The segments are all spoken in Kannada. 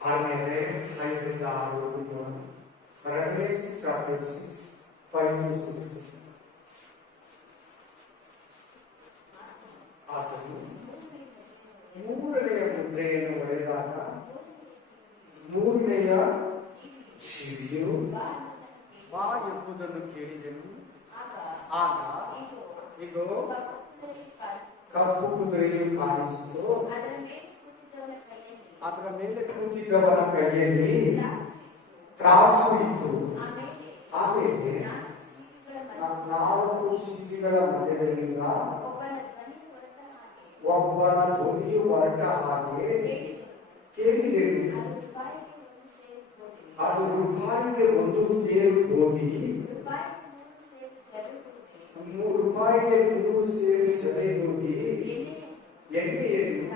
ಆರನೇದೇ 5ರಿಂದ 6 Revelation chapter 6, 5 to 6. ಆತನು ಮೂರನೆಯ ಮುದ್ರೆಯನ್ನು ಒಡೆದಾಗ ಮೂರನೆಯ ಜೀವಿಯು ಬಾ ಎಂಬುದನ್ನು ಕೇಳಿದೆನು. ಆಗ ಇಗೋ ಕಪ್ಪು ಕುದುರೆಯು ಕಾಣಿಸಿತು. ಅದರ ಮೇಲೆ ಕೂತಿದ್ದವನ ಕೈಯಲ್ಲಿ ತ್ರಾಸು ಇತ್ತು. ಆಮೇಲೆ 4 ಜೀವಿಗಳ ಮಧ್ಯದಲ್ಲಿಂದ ಒಬ್ಬನ ಧ್ವನಿ ಹೊರಟ ಹಾಗೆ ಕೇಳಿದೆನು. ಅದು ರೂಪಾಯಿಗೆ 1 ಸೇರು ಗೋಧಿ, ರೂಪಾಯಿಗೆ 3 ಸೇರು ಜವೆ ಗೋಧಿ, ಎಣ್ಣೆಯನ್ನು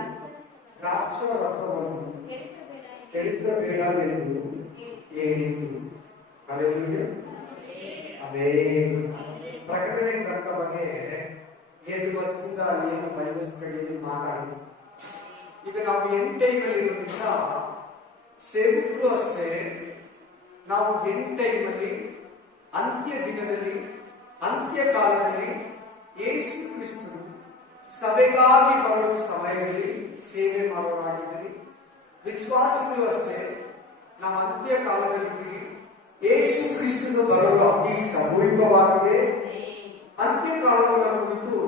ದ್ರಾಕ್ಷಾ ರಸವನ್ನು ಕೆಡಿಸಬೇಡ ಎಂದು ಹೇಳಿತು. Hallelujah, amen. ಪ್ರಕಟಣೆ ಗ್ರಂಥ ಬಗ್ಗೆ 7 ವರ್ಷದಿಂದ ಏನು ಬೈಬಲ್ ಸ್ಟಡಿಯಲ್ಲಿ ಮಾತಾಡಿ. ಈಗ ನಾವು ಎಂಡ್ ಟೈಮಲ್ಲಿ ಇರೋದ್ರಿಂದ ಸೇವಕರು ಅಷ್ಟೇ, ನಾವು ಎಂಡ್ ಟೈಮಲ್ಲಿ ಅಂತ್ಯ ದಿನದಲ್ಲಿ ಅಂತ್ಯ ಕಾಲದಲ್ಲಿ ಯೇಸು ಕ್ರಿಸ್ತನು ಸಭೆಗಾಗಿ ಬರೋ ಸಮಯದಲ್ಲಿ ಸೇವೆ ಮಾಡೋರಾಗಿದ್ದೀರಿ. ವಿಶ್ವಾಸಿಗಳು ಅಷ್ಟೇ, ನಾವು ಅಂತ್ಯ ಕಾಲದಲ್ಲಿದ್ದೀವಿ. ಯೇಸು ಕ್ರಿಸ್ತನು ಬರೋದು ಅತಿ ಸಮೀಪವಾಗಿದೆ. ಅಂತ್ಯಕಾಲವನ್ನು ಕುರಿತು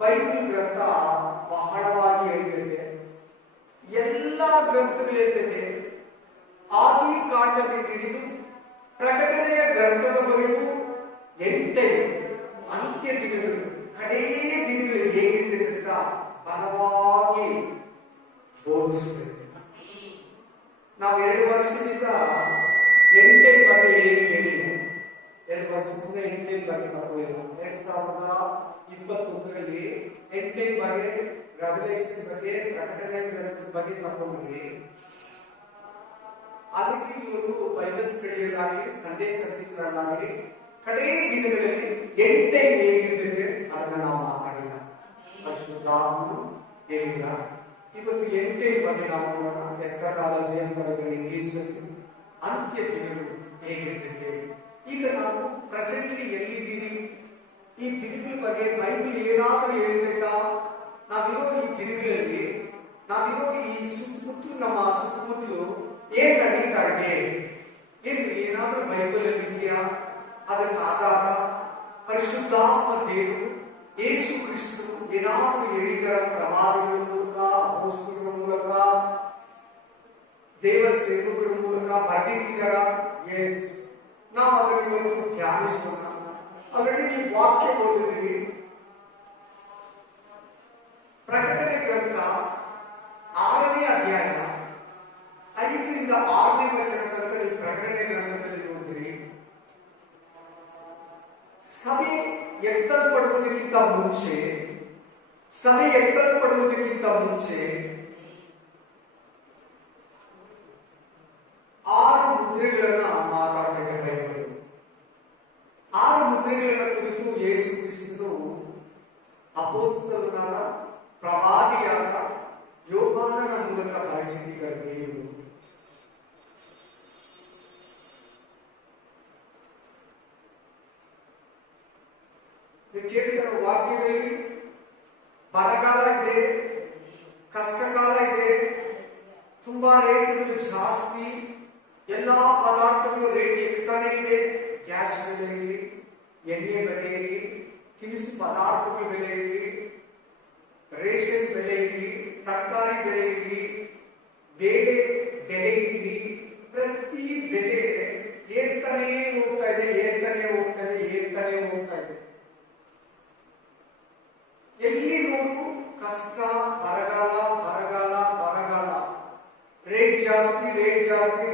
ಬೈಬಲ್ ಗ್ರಂಥ ಬಹಳವಾಗಿ ಹೇಳಿದೆ. ಎಲ್ಲ ಗ್ರಂಥಗಳು ಹೇಳ್ತದೆ. ಆದಿ ಕಾಂಡದಿಂದ ಹಿಡಿದು ಪ್ರಕಟಣೆಯ ಗ್ರಂಥದವರೆಗೂ ಎಂಟೇ ಅಂತ್ಯ ದಿನಗಳು, ಕಡೇ ದಿನಗಳು ಹೇಗಿರ್ತದೆ ಅಂತ ಬಲವಾಗಿ ಬೋಧಿಸ್ತದೆ. ನಾವು 2 ವರ್ಷದಿಂದ ಎಂಟೇ ಬಗ್ಗೆ ಏನು ಹೇಳಿಲ್ಲ. 2 ವರ್ಷದಿಂದ ಎಂಟೇ ಬಗ್ಗೆ ತಗೋಯಿಲ್ಲ. 2021ರಲ್ಲಿ ಎಂಟೇ ಬಗ್ಗೆ, ರೆವಲ್ಯೂಷನ್ ಬಗ್ಗೆ, ಪ್ರಕಟಣೆ ಗ್ರಂಥದ ಬಗ್ಗೆ ತಗೊಂಡ್ವಿ. ಅದಕ್ಕೆ ಇವರು ಬೈಬಲ್ ಸ್ಟಡಿಯಲ್ಲಾಗಲಿ ಸಂಡೇ ಸರ್ವಿಸ್ಗಳಾಗಲಿ ಕಡೇ ದಿನಗಳಲ್ಲಿ ಎಂಟೇ ಹೇಗಿರ್ತದೆ ಅದನ್ನ ನಾವು ಮಾತಾಡಿಲ್ಲ. ಪರಿಶುದ್ಧಾತ್ಮನು ಹೇಳಿಲ್ಲ. ಇವತ್ತು ಎಂಟೇ ಬಗ್ಗೆ ನಾವು ನೋಡೋಣ. ಎಸ್ಕಟಾಲಜಿ ಅಂತ ಇಂಗ್ಲಿಷ್ ಅಂತ್ಯ ದಿನಗಳು ಹೇಗಿರ್ತದೆ. ಈಗ ನಾವು ಪ್ರೆಸೆಂಟ್ಲಿ ಎಲ್ಲಿದ್ದೀವಿ, ಈ ದಿನಗಳ ಬಗ್ಗೆ ಬೈಬಲ್ ಏನಾದರೂ ಹೇಳ್ತೈತಾ? ನಾವಿರೋ ಈ ದಿನಗಳಲ್ಲಿ, ನಾವಿರೋ ಈ ಸುತ್ತಮುತ್ತಲು, ನಮ್ಮ ಸುತ್ತಮುತ್ತಲು ಏನ್ ನಡೀತಾ ಇದೆ ಎಂದು ಏನಾದರೂ ಬೈಬಲ್ ಅಲ್ಲಿ ಇದೆಯಾ? ಅದಕ್ಕೆ ಆಧಾರ ಪರಿಶುದ್ಧಾತ್ಮ ದೇವರು ಯೇಸು ಕ್ರಿಸ್ತನು ಏನಾದರೂ ಹೇಳಿದರ ಪ್ರವಾದಿಗಳ ಮೂಲಕ, ಅಪೊಸ್ತಲರ ಮೂಲಕ, ದೇವ ಸೇವಕರ ಮೂಲಕ ಬರೆದಿದ್ದಾರ? ಎಸ್, ನಾವು ಅದನ್ನು ಇವತ್ತು ಧ್ಯಾನಿಸೋಣ. ಆಲ್ರೆಡಿ ನೀವು ವಾಕ್ಯ ಓದಿದ್ರಿ. ಪ್ರಕಟಣೆ ಗ್ರಂಥ 6ನೇ ಅಧ್ಯಾಯ 5ರಿಂದ 6ನೇ ವಚನ ತನಕ ನೀವು ಪ್ರಕಟಣೆ ಗ್ರಂಥದಲ್ಲಿ ನೋಡಿದಿರಿ. ಸಭೆ ಎತ್ತಲ್ಪಡುವುದಕ್ಕಿಂತ ಮುಂಚೆ 6 ಮುದ್ರೆಗಳನ್ನ ಮಾತಾಡ್ತಿದೆ ಬೈಬಲ್. 6 ಮುದ್ರೆಗಳ ಕುರಿತು ಯೇಸು ಕ್ರಿಸ್ತನು ಅಪೊಸ್ತಲನಾದ ಪ್ರವಾದಿಯಾದ ಯೋಹಾನನ ಮೂಲಕ ಬರೆಸಿದ್ದಾರೆ. ಕೇಳಿದ ವಾಕ್ಯದಲ್ಲಿ ಬರಗಾಲ ಇದೆ, ಕಷ್ಟಕಾಲ ಇದೆ, ತುಂಬಾ ರೇಟ್ಗಳು ಜಾಸ್ತಿ, ಎಲ್ಲಾ ಪದಾರ್ಥಗಳು ರೇಟ್ ಎಕ್ತಾನೆ ಇದೆ. ಗ್ಯಾಸ್ ಬೆಲೆ ಇರಲಿ, ಎಣ್ಣೆ ಬೆಲೆ ಇರಲಿ, ತಿನಿಸು ಪದಾರ್ಥಗಳ ಬೆಲೆ ಇರಲಿ, ರೇಷನ್ ಬೆಲೆ ಇರಲಿ, ತರಕಾರಿ ಬೆಲೆ ಇರಲಿ, ಬೇಳೆ ಬೆಲೆ ಇರಲಿ, ಪ್ರತಿ ಬೆಲೆ ಏರ್ತಾನೆ ಹೋಗ್ತಾ ಇದೆ. ಎಲ್ಲಿ ನೋಡು ಕಷ್ಟ, ಬರಗಾಲ. ರೇಟ್ ಜಾಸ್ತಿ.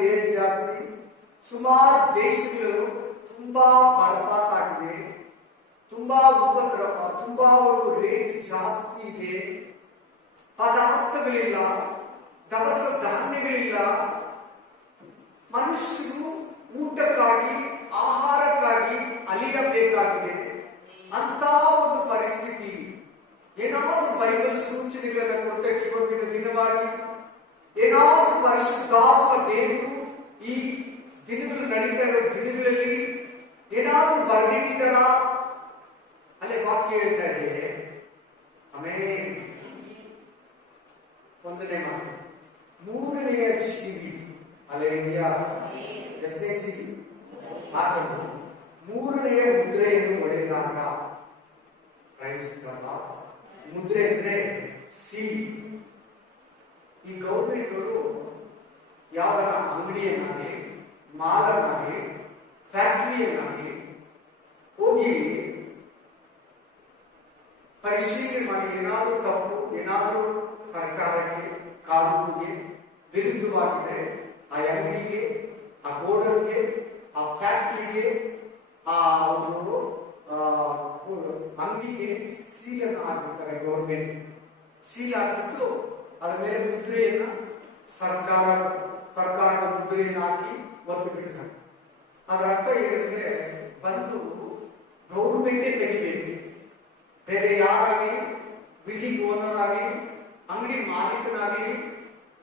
ಸುಮಾರು ದೇಶಗಳು ತುಂಬಾ ಬರಪಾತ ಆಗಿದೆ, ತುಂಬಾ ಉಪದ್ರವ, ತುಂಬಾ ಒಂದು ರೇಟ್ ಜಾಸ್ತಿ ಇದೆ. ಪದಾರ್ಥಗಳಿಲ್ಲ, ದವಸ ಧಾನ್ಯಗಳಿಲ್ಲ. ಮನುಷ್ಯರು ಊಟಕ್ಕಾಗಿ, ಆಹಾರಕ್ಕಾಗಿ ಅಲಿಯಬೇಕಾಗಿದೆ. ಅಂತ ಒಂದು ಪರಿಸ್ಥಿತಿ. ಏನಾದರೂ ಬೈಬಲ್ ಸೂಚನೆಗಳನ್ನು ಕೊಡ್ತಕ್ಕೆ ಇವತ್ತಿನ ದಿನವಾಗಿ ಏನಾದರೂ ಪರಿಶುದ್ಧಾತ್ಮ ದೇವರು ಈ ದಿನಗಳು ನಡೀತಾ ಇರೋ ದಿನಗಳಲ್ಲಿ ಏನಾದ್ರೂ ಬರೆದಿಟ್ಟಿದಾರ? ಅಲ್ಲೇ ವಾಕ್ಯ ಹೇಳ್ತಾ ಇದೆ. ಆಮೇಲೆ ಒಂದನೇ ಮಾತು, ಮೂರನೆಯ ಜೀವಿ, ಅಲ್ಲೇಲಿಯಾ, ಎಷ್ಟನೇ ಜೀವಿ? ಆತನು ಮೂರನೆಯ ಮುದ್ರೆಯನ್ನು ಹೊಡೆದಾಗ, ಮುದ್ರೆ ಅಂದ್ರೆ ಸೀಲ್. ಈ ಗೌರ್ಮೆಂಟ್ ಅವರು ಯಾವನ ಅಂಗಡಿಯನ್ನಾಗಿ, ಮಾಲನ್ನಾಗಿ, ಫ್ಯಾಕ್ಟರಿಯನ್ನಾಗಿ ಹೋಗಿ ಪರಿಶೀಲನೆ ಮಾಡಿ ಏನಾದರೂ ತಪ್ಪು, ಏನಾದರೂ ಸರ್ಕಾರಕ್ಕೆ ಕಾನೂನಿಗೆ ವಿರುದ್ಧವಾಗಿದೆ, ಆ ಅಂಗಡಿಗೆ, ಆ ಗೋಡನ್ಗೆ, ಆ ಫ್ಯಾಕ್ಟರಿಗೆ, ಆ ಒಂದು ಅಂಗಡಿಗೆ ಸೀಲನ್ನು ಹಾಕ್ಬಿಡ್ತಾರೆ. ಗೌರ್ಮೆಂಟ್ ಸೀಲ್ ಹಾಕ್ಬಿಟ್ಟು ಅದರ ಮೇಲೆ ಮುದ್ರೆಯನ್ನ ಸರ್ಕಾರದ ಮುದ್ರೆಯನ್ನು ಹಾಕಿ ಒತ್ತು ಬಿಡ್ತಾರೆ. ಅದರ ಅರ್ಥ ಏನಂದ್ರೆ, ಬಂದು ಗೌರ್ಮೆಂಟೇ ತೆಗಿಬೇಕು, ಬೇರೆ ಯಾರಾಗಲಿ, ಬಿಲ್ಡಿಂಗ್ ಓನರ್ ಆಗಲಿ, ಅಂಗಡಿ ಮಾಲೀಕನಾಗಲಿ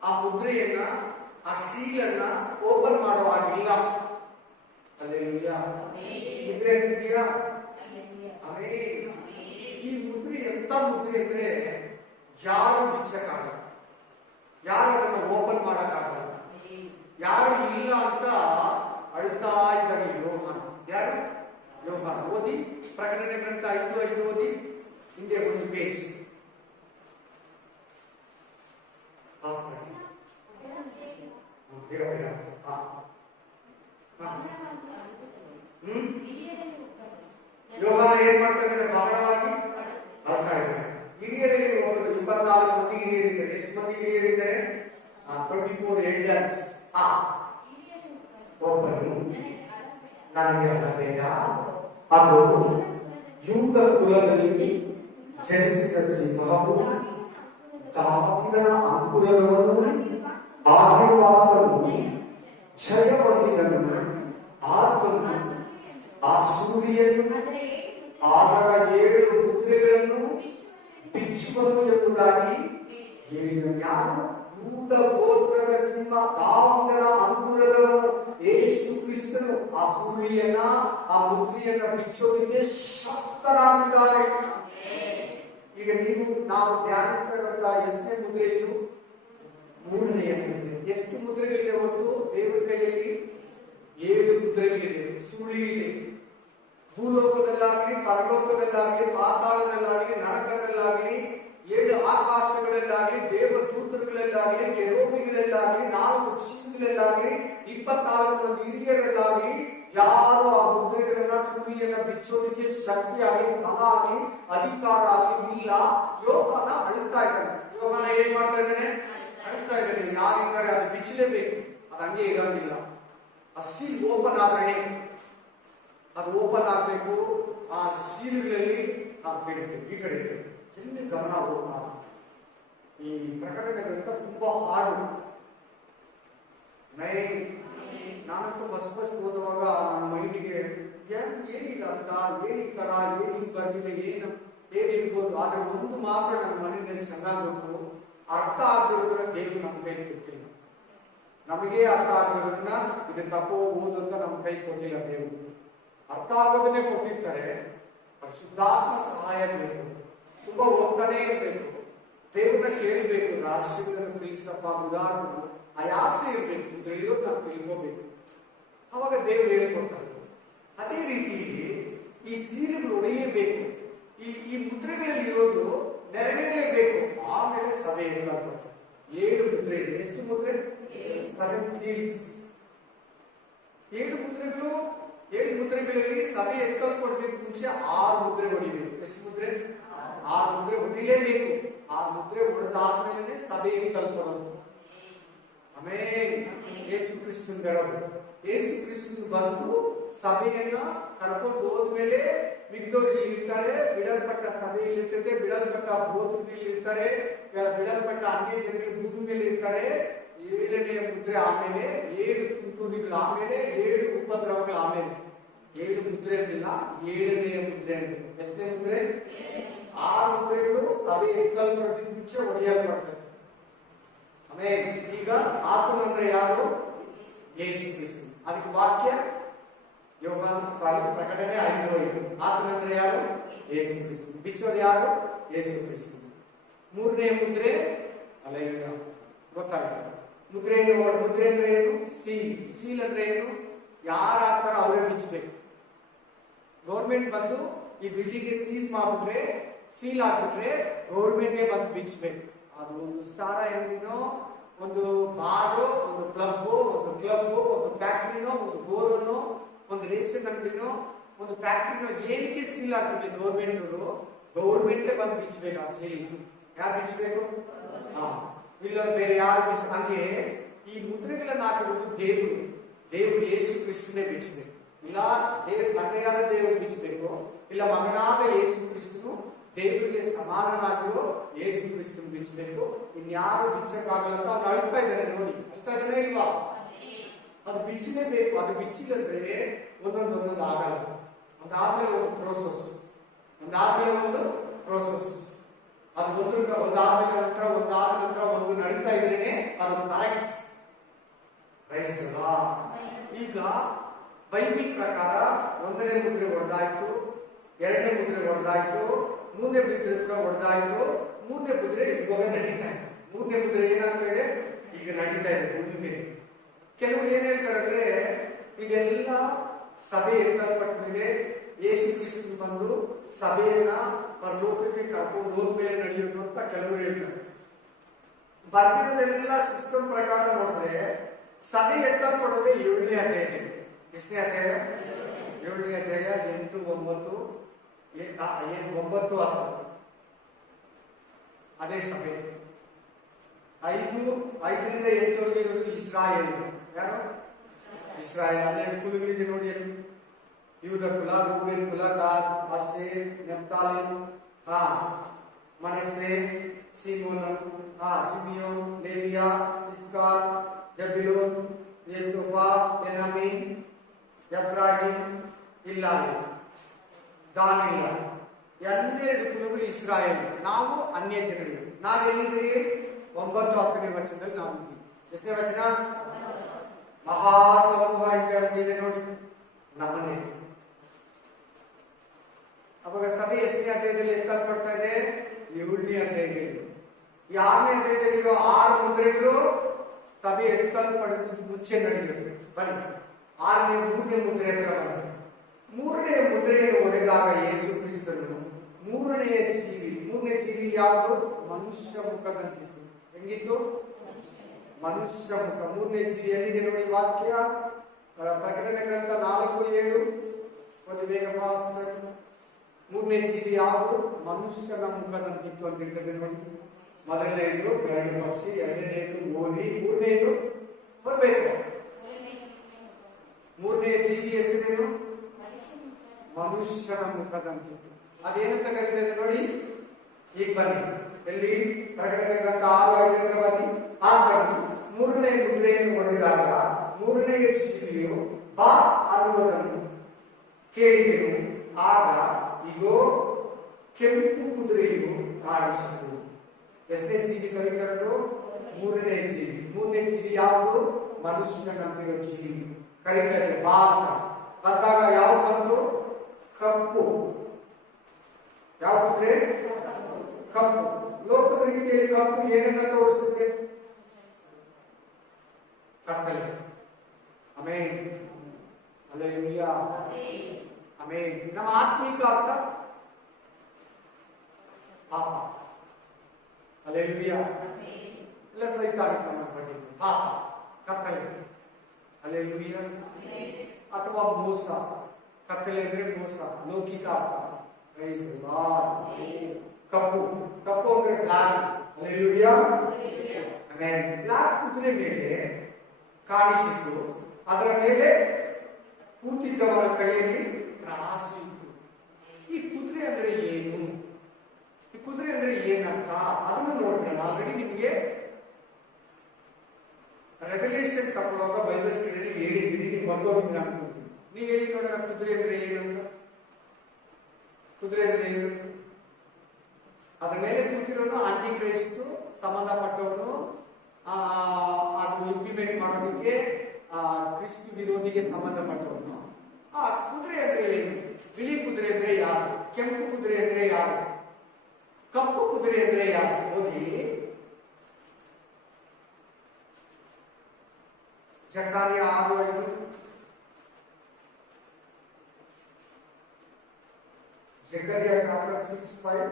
ಆ ಮುದ್ರೆಯನ್ನ, ಆ ಸೀಲನ್ನ ಓಪನ್ ಮಾಡೋ ಹಾಗಿಲ್ಲ. ಅಲ್ಲೇಲೂಯಾ. ಮುದ್ರೆ ಅಂತೀಯಾ? ಈ ಮುದ್ರೆ ಎಂತ ಮುದ್ರೆ ಅಂದ್ರೆ ಯಾರು ಬಿಚ್ಚಕ್ಕಾಗಲ್ಲ, ಯಾರು ಅದನ್ನ ಓಪನ್ ಮಾಡಕ್ಕಾಗಲ್ಲ, ಯಾರು ಇಲ್ಲ ಅಂತ ಅಳ್ತಾ ಇದ್ದಾರೆ ಯೋಹಾನ. ಯಾರು? ಯೋಹಾನ. ಓದಿ ಪ್ರಕಟಣೆ ಗ್ರಂಥ 5:5 ಓದಿ, ಹಿಂದೆ ಒಂದು ಪೇಜ್. ಯೋಹಾನ ಏನ್ ಮಾಡ್ತಾ ಇದ್ದಾರೆ? ಬಹಳವಾಗಿ ಅಳ್ತಾ ಇದ್ದಾರೆ. ಹಿರಿಯರಲ್ಲಿ ಒಬ್ಬರು 24 ಮಂದಿ ಹಿರಿಯರಿದ್ದಾರೆ. ಎಷ್ಟು ಮಂದಿ ಹಿರಿಯರಿದ್ದಾರೆ? 24 ಎಲ್ಡರ್ಸ್. ಒಬ್ಬರು ನನಗೆ ಅಳಬೇಡ, ಅದು ಯೂದ ಕುಲದಲ್ಲಿ ಜನಿಸಿದ ಸಿಂಹವು, ದಾವೀದನ ಅಂಕುರವನ್ನು ಆಗಿರುವಾತನು, ಜಯ ಹೊಂದಿದನು, ಆತನು ಆ ಸೂರ್ಯನು ಅದರ 7 ಮುದ್ರೆಗಳನ್ನು ಬಿಚ್ಚುವನು ಎಂಬುದಾಗಿ ಹೇಳಿದನು. ಯಾರು? ಯೂದ ಗೋತ್ರದ ಸಿಂಹ, ದಾವೀದನ ಅಂಕುರದವನು ಯೇಸು ಕ್ರಿಸ್ತನು ಆ ಸೂರ್ಯನ, ಆ ಮುದ್ರೆಯನ್ನ ಬಿಚ್ಚೋದಕ್ಕೆ ಶಕ್ತನಾಗಿದ್ದಾರೆ. ಈಗ ನಾವು ಧ್ಯಾನಿಸ್ತಾ ಎಷ್ಟನೇ ಮುದ್ರೆ ಇದು? ಮೂರನೆಯ ಮುದ್ರೆ. ಎಷ್ಟು ಮುದ್ರೆಗಳಿದೆ ಹೊತ್ತು ದೇವರ ಕೈಯಲ್ಲಿ? 7 ಮುದ್ರೆಗಳಿದೆ. ಸುಳಿ ಇದೆ. ಭೂಲೋಕದಲ್ಲಾಗ್ಲಿ, ಪರಲೋಕದಲ್ಲಾಗ್ಲಿ, ಪಾತಾಳದಲ್ಲಾಗ್ಲಿ, ನರಕದಲ್ಲಾಗ್ಲಿ, 7 ಆಕಾಶಗಳಲ್ಲಾಗ್ಲಿ, ದೇವದೂತರುಗಳಲ್ಲಾಗ್ಲಿ, ಕೆರೂಬಿಗಳಲ್ಲಾಗ್ಲಿ, 4 ಜೀವಿಗಳಲ್ಲಾಗ್ಲಿ, 24 ಮಂದಿ ಹಿರಿಯರಲ್ಲಾಗ್ಲಿ ಯಾರು ಆ ಮುದ್ರೆಗಳನ್ನ, ಸೂರ್ಯನ ಬಿಚ್ಚೋದಕ್ಕೆ ಶಕ್ತಿ ಆಗಲಿ, ಬಲ ಆಗಲಿ, ಅಧಿಕಾರ ಆಗಲಿ ಇಲ್ಲ. ಯೋಹಾನ ಅಳ್ತಾ ಇದ್ದಾನೆ. ಯೋಹಾನ ಏನ್ ಮಾಡ್ತಾ ಇದ್ದಾನೆ? ಅಳ್ತಾ ಇದ್ದಾನೆ. ಯಾರಿದ್ದಾರೆ? ಅದು ಬಿಚ್ಚಲೇಬೇಕು, ಅದು ಹಂಗೆ ಇರೋದಿಲ್ಲ. ಆ ಸೀಲ್ ಓಪನ್ ಆದ್ರೆ, ಅದು ಓಪನ್ ಆಗ್ಬೇಕು. ಆ ಸೀಲ್ಗಳಲ್ಲಿ ಈ ಕಡೆ ಎಲ್ಲಿ ಗಮನ ಹೋಗ. ಈ ಪ್ರಕಟಣೆ ಗ್ರಂಥ ತುಂಬಾ ಹಾಡು. ನಾನಂತೂ ಫಸ್ಟ್ ಓದುವಾಗ ನನ್ನ ಮೈಂಡಿಗೆ ಏನಿಲ್ಲ ಅಂತ, ಏನ್ ಈ ತರ, ಏನ್ ಹಿಂಗ್ ಬಂದಿದೆ, ಏನಿರ್ಬೋದು. ಆದ್ರೆ ಒಂದು ಮಾತ್ರ ನನ್ನ ಮನೆಯಲ್ಲಿ ಚೆನ್ನಾಗಿ ಗೊತ್ತು, ಅರ್ಥ ಆಗ್ತಿರೋದನ್ನ ದೇವರು ನಮ್ಮ ಕೈ ಕೊಟ್ಟಿಲ್ಲ. ನಮಗೆ ಅರ್ಥ ಆಗಿರೋದನ್ನ ಇದು ತಪ್ಪು ಓದು ಅಂತ ನಮ್ಮ ಕೈ ಕೊಟ್ಟಿಲ್ಲ ದೇವರು. ಅರ್ಥ ಆಗೋದನ್ನೇ ಕೊಟ್ಟಿರ್ತಾರೆ. ಪರಿಶುದ್ಧಾತ್ಮ ಸಹಾಯ ಬೇಕು. ತುಂಬಾ ಓದ್ತಾನೆ ಇರಬೇಕು, ದೇವ್ರನ್ನ ಕೇಳಬೇಕು, ರಹಸ್ಯಗಳನ್ನು ತಿಳಿಸಪ್ಪ ಉದಾಹರಣೆ ಆ ಆಸೆ ಇರಬೇಕು, ತಿಳಿಯೋದು ನಾವು ತಿಳ್ಕೋಬೇಕು. ಅವಾಗ ದೇವರು ಹೇಳಿಕೊಡ್ತಾರೆ. ಅದೇ ರೀತಿ ಈ ಸೀರೆಗಳು ಹೊಡೆಯಬೇಕು, ಈ ಮುದ್ರೆಗಳಲ್ಲಿ ಇರೋದು ನೆರವೇರಲೇಬೇಕು. ಆಮೇಲೆ ಸಭೆ ಅಂತ ಬರ್ತದೆ. 7 ಮುದ್ರೆ ಇದೆ. ಎಷ್ಟು ಮುದ್ರೆ? 7 ಸೀಲ್ಸ್. 7 ಮುದ್ರೆಗಳು. 7 ಮುದ್ರೆಗಳಲ್ಲಿ ಸಭೆ ಎತ್ಕೊಳ್ಕೊಡೋದಕ್ಕೆ ಮುಂಚೆ 6 ಮುದ್ರೆ ಹೊಡಿಬೇಕು. ಎಷ್ಟು ಮುದ್ರೆ? 6 ಮುದ್ರೆ ಹೊಡಿಲೇಬೇಕು. 6 ಮುದ್ರೆ ಹೊಡೆದಾದ್ಮೇಲೆ ಸಭೆ ಎತ್ಕೊಳ್ಕೊಡೋದು. ಆಮೇಲೆ ಯೇಸು ಕ್ರಿಸ್ತನ್ ಬರೋದು. ಯೇಸು ಕ್ರಿಸ್ತನ್ ಬಂದು ಸಭೆಯನ್ನ ಕರ್ಕೊಂಡು ಹೋದ್ಮೇಲೆ ಮಿಗ್ದೋರು ಇಲ್ಲಿ ಇರ್ತಾರೆ, ಬಿಡಲ್ಪಟ್ಟ ಸಭೆಯಲ್ಲಿ ಇರ್ತದೆ, ಬಿಡಲ್ಪಟ್ಟ ಬೋಧಕರು ಇರ್ತಾರೆ, ಬಿಡಲ್ಪಟ್ಟ ಅನ್ಯ ಜನಗಳು ಭೂಮಿ ಮೇಲೆ ಇರ್ತಾರೆ. 7ನೇ ಮುದ್ರೆ ಆಮೇಲೆ 7 ತುಂತುರಿಗಳು ಆಮೇಲೆ 7 ಉಪದ್ರವಗಳು ಆಮೇಲೆ 7 ಮುದ್ರೆ ಅಂತಿಲ್ಲ, 7ನೇ ಮುದ್ರೆ ಅಂತ. ಎಷ್ಟನೇ ಮುದ್ರೆ? 6 ಮುದ್ರೆಗಳು ಸಭೆ ಎಕ್ಕಲ್ಪಡೋದಕ್ಕೆ ಮುಂಚೆ ಹೊಡೆಯಲ್ಪಡ್ತದೆ. ಆಮೇಲೆ ಈಗ ಆತನು ಅಂದ್ರೆ ಯಾರು? ಯೇಸು ಕ್ರಿಸ್ತ. ಅದಕ್ಕೆ ವಾಕ್ಯ ಪ್ರಕಟಣೆ 5:5. ಆತನು ಅಂದ್ರೆ ಯಾರು? ಯೇಸು ಕ್ರಿಸ್ತ. ಬಿಚ್ಚೋದು ಯಾರು? ಯೇಸು ಕ್ರಿಸ್ತ. ಮೂರನೇ ಮುದ್ರೆ ಅಲ್ಲ ಗೊತ್ತಾಗುತ್ತೆ. ಮುದ್ರೆ ಅಂದ್ರೆ ಏನು? ಸೀಲ್ ಅಂದ್ರೆ ಏನು? ಯಾರು ಹಾಕ್ತಾರೋ ಅವರೇ ಬಿಚ್ಚಬೇಕು. ಗೌರ್ಮೆಂಟ್ ಬಂದು ಈ ಬಿಲ್ಡಿಂಗ್ ಸೀಸ್ ಮಾಡ್ಬಿಟ್ರೆ, ಸೀಲ್ ಹಾಕ್ಬಿಟ್ರೆ ಗೌರ್ಮೆಂಟೇ ಬಂದು ಬಿಚ್ಚಬೇಕು. ಅದು ಒಂದು ಸಾರ ಅಂಗಡಿನೋ, ಒಂದು ಬಾರು, ಒಂದು ಕ್ಲಬ್, ಒಂದು ಫ್ಯಾಕ್ಟ್ರಿನೋ, ಒಂದು ಗೋರನೋ, ಒಂದು ರೇಷನ್ ಅಂಗಡಿನೋ, ಒಂದು ಫ್ಯಾಕ್ಟ್ರಿನೋ ಏನಕ್ಕೆ ಸೀಲ್ ಹಾಕ್ಬಿಟ್ರೆ ಗೌರ್ಮೆಂಟೇ ಬಂದು ಬಿಚ್ಚಬೇಕು. ಆ ಸೀಲ್ ಯಾರು ಬಿಚ್ಚಬೇಕು? ಇಲ್ಲ ಬೇರೆ ಯಾರು ಬಿಚ್ಚ. ಹಂಗೆ ಈ ಮುದ್ರೆಗಳನ್ನ ಹಾಕಿರೋದು ದೇವರು ಯೇಸು ಕ್ರಿಸ್ತನೇ ಬಿಚ್ಚಬೇಕು. ಇಲ್ಲ ತಂದೆಯಾದ ದೇವರು ಬಿಚ್ಚಬೇಕು, ಇಲ್ಲ ಮಗನಾದ ಯೇಸು ಕ್ರಿಸ್ತನು ದೇವರಿಗೆ ಸಮಾನನಾಗಿರೋ ಯೇಸು ಕ್ರಿಸ್ತನು ಬಿಚ್ಚಬೇಕು. ಇನ್ಯಾರು ಬಿಚ್ಚಕ್ಕಾಗಲ್ಲ ಅಂತ ಅವ್ನು ಅಳ್ತಾ ಇದ್ದಾನೆ. ನೋಡಿ, ಅಳ್ತಾ ಇದ್ದಾನೆ ಇಲ್ವಾ? ಅದು ಬಿಚ್ಚಲೇಬೇಕು. ಅದು ಬಿಚ್ಚಿಲ್ಲಂದ್ರೆ ಒಂದೊಂದು ಆಗಲ್ಲ. ಅದಾದ್ಮೇಲೆ ಒಂದು ಪ್ರೋಸೆಸ್, ಅದು ಒಂದಾದ ನಂತರ ಒಂದು ನಡೀತಾ ಇದ್ರೇನೆ ಅದು ಕರೆಕ್ಟ್. ಈಗ ಬೈಬಲ್ ಪ್ರಕಾರ ಒಂದನೇ ಮುದ್ರೆ ಹೊಡೆದಾಯ್ತು, ಎರಡನೇ ಮುದ್ರೆ ಹೊಡೆದಾಯ್ತು, ಮೂರನೇ ಮುದ್ರೆ ಕೂಡ ಹೊಡೆದಾಯ್ತು. ಮೂರನೇ ಮುದ್ರೆ ಇವಾಗ ನಡೀತಾ ಇದೆ. ಮೂರನೇ ಮುದ್ರೆ ಏನಾಗ್ತಾ ಇದೆ? ಈಗ ನಡೀತಾ ಇದೆ ಮುಂದೆ. ಕೆಲವರು ಏನ್ ಹೇಳ್ತಾರೆ ಅಂದ್ರೆ ಇದೆಲ್ಲ ಸಭೆ ಎತ್ತಲ್ಪಟ್ಟ ಮೇಲೆ ಯೇಸು ಕ್ರಿಸ್ತ ಬಂದು ಸಭೆಯನ್ನ ಪರಲೋಕಕ್ಕೆ ಕರ್ಕೊಂಡು ಹೋದ್ಮೇಲೆ ನಡೆಯೋದು ಅಂತ ಕೆಲವರು ಹೇಳ್ತಾರೆ. ಬರ್ದಿರೋದೆಲ್ಲ ಸಿಸ್ಟಮ್ ಪ್ರಕಾರ ನೋಡಿದ್ರೆ ಸಭೆ ಎತ್ತಲ್ಪಡೋದೇ 7ನೇ ಅಧ್ಯಾಯದಲ್ಲಿ. ಎಷ್ಟನೇ ಅಧ್ಯಾಯ? 7ನೇ ಅಧ್ಯಾಯ 8, 9, 10 ಅದೇ ಸಭೆ. 5ರಿಂದ 8ವರೆಗೆ ಇರೋದು ಇಸ್ರಾಯೇಲ್. ಯಾರು? ಇಸ್ರಾಯೇಲ್. 12 ಕುಲಗಳಿದೆ ನೋಡಿ. ಯೂದ ಕುಲ, ರೂಬೇನ್ ಕುಲ, ಗಾದ್, ಆಶೇರ್, ನೆಫ್ತಾಲಿಮ್, ಮನಸ್ಸೆ, ಸಿಮಿಯೋನ್, ಲೇವಿಯ, ಇಸ್ಕಾರ್, ಜಬಿಲೋನ್, ಯೆಸೂಫಾ, ಬೆನ್ಯಾಮೀನ್, ಎಫ್ರಾಯೀಮ್, ಇಲ್ಲಾಲಿ, ದಾನಿಯ. 12 ಕುಲಗಳು ಇಸ್ರಾಯೇಲ್. ನಾವು ಅನ್ಯ ಜನಗಳು. ನಾವೆಲ್ಲಿದ್ದೀರಿ? 9, 10ನೇ ವಚನದಲ್ಲಿ ನಾವು ಇದ್ದೀವಿ. ಎಷ್ಟನೇ ವಚನ? ಮಹಾಸಮೂಹ ಇದೆ ನೋಡಿ ನಮ್ಮನೆ. ಅವಾಗ ಸಭೆ ಎಷ್ಟನೇ ಅಧ್ಯಾಯದಲ್ಲಿ ಎತ್ತಲ್ಪಡ್ತಾ ಇದೆ? 7ನೇ ಅಧ್ಯಾಯದಲ್ಲಿ. ಈ 6ನೇ ಅಧ್ಯಾಯದಲ್ಲಿ ಇರೋ 6 ಮುದ್ರೆಗಳು ಸಭೆ ಎತ್ತಲ್ಪಡೋದು ಮುಂಚೆ ನಡೆಯುತ್ತೆ. ಬನ್ನಿ 3ನೇ ಮುದ್ರೆ ಹತ್ರ ಬನ್ನಿ. 3ನೇ ಮುದ್ರೆಯನ್ನು ಹೊಡೆದಾಗ ಯೇಸು ಕ್ರಿಸ್ತನು ಮೂರನೇ ಜೀವಿ ಯಾವುದು? ಮನುಷ್ಯ ಮುಖದಂತಿತ್ತು. ಹೆಂಗಿತ್ತು? ಮನುಷ್ಯ ಮುಖ. 3ನೇ ಜೀವಿ ಎಲ್ಲಿದೆ ನೋಡಿ ವಾಕ್ಯ? ಪ್ರಕಟಣೆ ಗ್ರಂಥ 4:7. ಒಂದು ಬೇಗ ಫಾಸ್ಟ್. 3ನೇ ಜೀವಿ ಯಾವುದು? ಮನುಷ್ಯನ ಮುಖದಂತಿತ್ತು ಅಂತ ಇರ್ತದೆ ನೋಡಿ. ಮೊದಲನೇದು ಗರುಡ ಪಕ್ಷಿ, ಎರಡನೇದು ಗೋಧಿ, ಮೂರನೇದು ಬರ್ಬೇಕು. 3ನೇ ಜೀವಿ ಹೆಸರೇನು? ಮನುಷ್ಯನ ಮುಖದಂತಿತ್ತು. ಅದೇನಂತ ಕರೀತದೆ ನೋಡಿ. ಈಗ ಬನ್ನಿ, ಎಲ್ಲಿ? ಪ್ರಕಟಣೆ ಗ್ರಂಥ 6:5 ಬನ್ನಿ. ಆಗ 3ನೇ ಮುದ್ರೆಯನ್ನು ಹೊಡೆದಾಗ 3ನೇ ಜೀವಿಯು ಬಾ ಅನ್ನುವುದನ್ನು ಕೇಳಿದೆನು. ಆಗ ಇಗೋ ಕೆಂಪು ಕುದುರೆಯು ಕಾಣಿಸಿತು. ಎಷ್ಟನೇ ಜೀವಿ ಕರೀತಾರದು? 3ನೇ ಜೀವಿ. 3ನೇ ಜೀವಿ ಯಾವುದು? ಮನುಷ್ಯನಂತಿರೋ ಜೀವಿ ಕರೀತಾರೆ. ಬಾ ಅಂತ ಬಂದಾಗ ಯಾವ ಬಂತು? ಕಪ್ಪು. ಯಾವ ಕುದುರೆ? ಕಪ್ಪು. ಲೋಕದ ರೀತಿಯಲ್ಲಿ ಕಪ್ಪು ಏನನ್ನ ತೋರಿಸುತ್ತೆ? ಕತ್ತಲೆ. ಆಮೆನ್. ಹಲ್ಲೆಲೂಯಾ. ಆಮೆನ್. ನಮ್ಮ ಆತ್ಮಿಕ ಅರ್ಥ ಪಾಪ. ಹಲ್ಲೆಲೂಯಾ. ಎಲ್ಲ ಸೈತಾನಿಗೆ ಸಂಬಂಧಪಟ್ಟಿದ್ದು ಪಾಪ, ಕತ್ತಲೆ. ಹಲ್ಲೆಲೂಯಾ. ಅಥವಾ ಮೋಸ. ಕತ್ತಲೆ ಅಂದ್ರೆ ಮೋಸ, ಲೌಕಿಕ ಅರ್ಥ. Praise God. ಕಪ್ಪು ಅಂದ್ರೆ ಬ್ಲಾಕ್. ಹಲ್ಲೆಲೂಯಾ. ಆಮೆನ್. ಬ್ಲಾಕ್ ಕುದುರೆ ಮೇಲೆ ಕಾಣಿಸಿತು. ಅದರ ಮೇಲೆ ಕೂತಿದ್ದವರ ಕೈಯಲ್ಲಿ ತ್ರಾಸು ಇತ್ತು. ಈ ಕುದುರೆ ಅಂದ್ರೆ ಏನು? ಈ ಕುದುರೆ ಅಂದ್ರೆ ಏನಂತ ಅದನ್ನು ನೋಡೋಣ. ಆಲ್ರೆಡಿ ನಿಮಗೆ ರೆವಲ್ಯೂಷನ್ ತಗೊಳ್ಳುವಾಗ ಬೈಬಲ್ ಸ್ಟಡಿಯಲ್ಲಿ ಹೇಳಿದ್ದೀನಿ, ನೀವು ಬಂದೋಗಿದ್ದೀರ ಅನ್ಕೊಂತೀನಿ. ನೀವು ಹೇಳಿ ನೋಡೋಣ, ಕುದುರೆ ಅಂದ್ರೆ ಏನು ಅಂತ. ಕುದುರೆ ಅಂದ್ರೆ ಏನು? ಅದ್ರ ಮೇಲೆ ಕೂತಿರೋನು ಆಂಟಿ ಕ್ರೈಸ್ತು ಸಂಬಂಧಪಟ್ಟವನು, ಅದು ಇಂಪ್ಲಿಮೆಂಟ್ ಮಾಡೋದಕ್ಕೆ ಕ್ರಿಸ್ತ ವಿರೋಧಿಗೆ ಸಂಬಂಧಪಟ್ಟವನು. ಕುದುರೆ ಅಂದ್ರೆ ಏನು? ಬಿಳಿ ಕುದುರೆ ಅಂದ್ರೆ ಯಾರು? ಕೆಂಪು ಕುದುರೆ ಅಂದ್ರೆ ಯಾರು? ಕಪ್ಪು ಕುದುರೆ ಅಂದ್ರೆ ಯಾರು? ಓದಿ. ಜಕಾರ್ಯ 6:5. ಜಕರ್ಯ ಚಾಪ್ಟರ್ 6:5.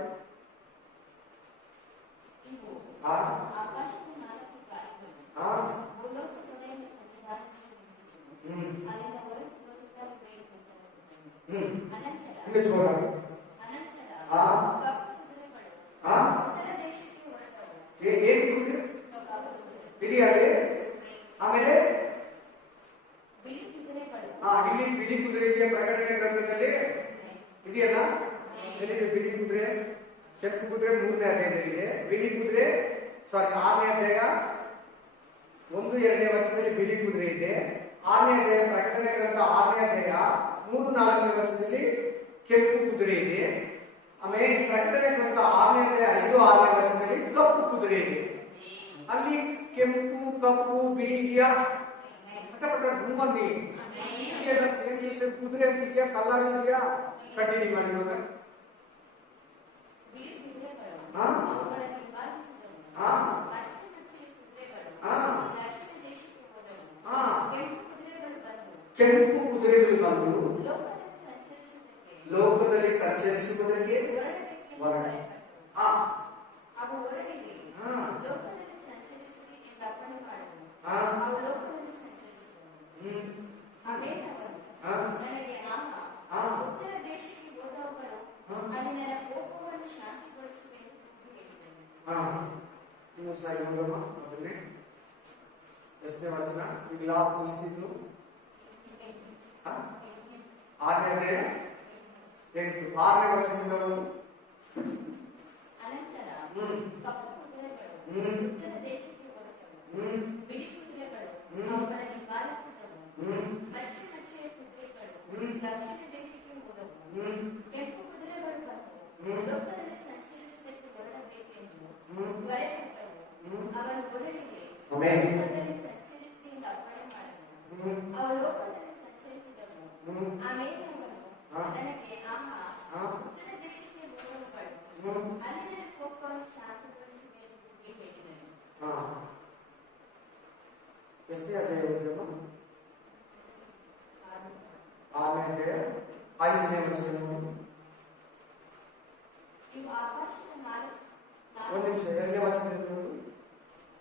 ಆಮೇಲೆ ಇಲ್ಲಿ ಬಿಳಿ ಕುದುರೆ ಇದೆಯಾ? ಪ್ರಕಟಣೆ ಗ್ರಂಥದಲ್ಲಿ ಇದೆಯಲ್ಲ, ಬಿಳಿ ಕುದುರೆ, ಕೆಂಪು ಕುದುರೆ 3ನೇ ಅಧ್ಯಾಯದಲ್ಲಿದೆ. ಬಿಳಿ ಕುದುರೆ 6ನೇ ಅಧ್ಯಾಯ 1-2ನೇ ವಚನದಲ್ಲಿ ಬಿಳಿ ಕುದುರೆ ಇದೆ. 6ನೇ ಅಧ್ಯಾಯ ಪ್ರಕಟಣೆ ಗ್ರಂಥ 6ನೇ ಅಧ್ಯಾಯ 3-4ನೇ ವಚನದಲ್ಲಿ ಕೆಂಪು ಕುದುರೆ ಇದೆ. ಆಮೇಲೆ ಪ್ರಕಟಣೆ ಗ್ರಂಥ 6ನೇ ಅಧ್ಯಾಯ 5-6ನೇ ವಚನದಲ್ಲಿ ಕಪ್ಪು ಕುದುರೆ ಇದೆ. ಅಲ್ಲಿ ಕೆಂಪು, ಕಪ್ಪು, ಬಿಳಿ ಇದೆಯಾ? ಪಟ ಗುಮ್ಮಂದಿ ಇದೆಯಲ್ಲ, ಸೇಮ್ ಕುದುರೆ ಅಂತಿದೆಯಾ? ಕಲ್ಲರ್ ಇದೆಯಾ? ಕಂಟಿನ್ಯೂ ಮಾಡಿ ಇವಾಗ. ಕೆಂಪು ಕುದುರೆಗಳು ಬಂದು ಲೋಕದಲ್ಲಿ ಸಂಚರಿಸುವುದಕ್ಕೆ ಎಷ್ಟನೇ ವಚನ? ಈಗ ಲಾಸ್ಟ್ ಮುಗಿಸಿದ್ದು 6ನೇ ಅಧ್ಯಾಯ 8. 6ನೇ ವಚನದಿಂದ ಎಷ್ಟೇ ಅಧ್ಯಾಯ? 6ನೇ ಅಧ್ಯಾಯ 5ನೇ ವಚನ. ಒಂದು ನಿಮಿಷ, 2ನೇ ವಚನ.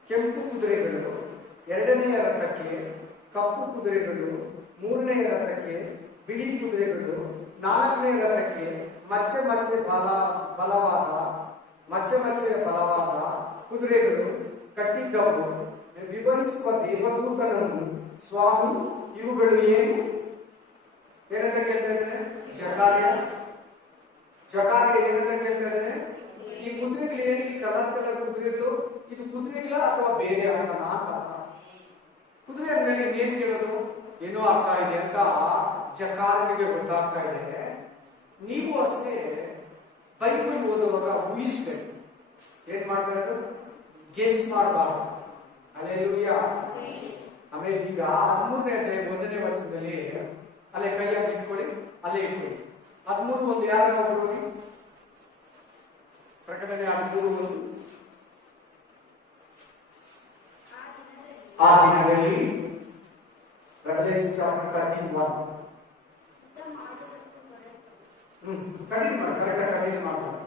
ಕೆಂಪು ಕುದುರೆಗಳು 2ನೆಯ ರಥಕ್ಕೆ, ಕಪ್ಪು ಕುದುರೆಗಳು 3ನೆಯ ರಥಕ್ಕೆ, ಬಿಳಿ ಕುದುರೆಗಳು 4ನೇ ರಥಕ್ಕೆ ಮಚ್ಚೆ ಬಲವಾದ ಕುದುರೆಗಳು ಕಟ್ಟಿದ್ದವು. ವಿವರಿಸುವ ದೇವದೂತನನ್ನು ಸ್ವಾಮಿ ಇವುಗಳು ಏನು ಏನಂತ ಕೇಳ್ತಾ ಇದ್ದಾನೆ? ಜಕಾರ್ಯ ಏನಂತ ಕೇಳ್ತಾ ಇದ್ದಾನೆ? ಈ ಕುದುರೆಗಳು ಏನು? ಈ ಕಲರ್ ಕುದುರೆಗಳು ಇದು ಕುದುರೆಗಳ ಅಥವಾ ಬೇರೆ ಅರ್ಥನಾ ಅಂತ. ಕುದುರೆ ಮೇಲೆ ಇನ್ನೇನು ಕೇಳೋದು? ಏನೋ ಅರ್ಥ ಇದೆ ಅಂತ ಜಕಾರ್ಯನಿಗೆ ಗೊತ್ತಾಗ್ತಾ ಇದೆ. ನೀವು ಅಷ್ಟೇ ಬೈಬಲ್ ಓದುವಾಗ ಊಹಿಸ್ಬೇಕು. ಏನ್ ಮಾಡಬಾರ್ದು? ಗೆಸ್ ಮಾಡಬಾರ್ದು. ಹಲ್ಲೆಲೂಯಾ. ಆಮೇಲೆ ಈಗ 13ನೇ ಅಧ್ಯಾಯ 1ನೇ ವಚನದಲ್ಲಿ ಅಲ್ಲೇ ಕೈಯಾಗಿ ಇಟ್ಕೊಳ್ಳಿ, ಅಲ್ಲೇ ಇಟ್ಕೊಳ್ಳಿ. 13:1 ಯಾರು ಹೋಗಿ? ಪ್ರಕಟಣೆ 13:1. ಆ ದಿನದಲ್ಲಿ ರೆವಲೇಷನ್ ಚಾಪ್ಟರ್ 13:1. ಕಂಟಿನ್ಯೂ ಮಾಡಿ, ಕರೆಕ್ಟಾಗಿ ಕಂಟಿನ್ಯೂ ಮಾಡ್ತಾರೆ.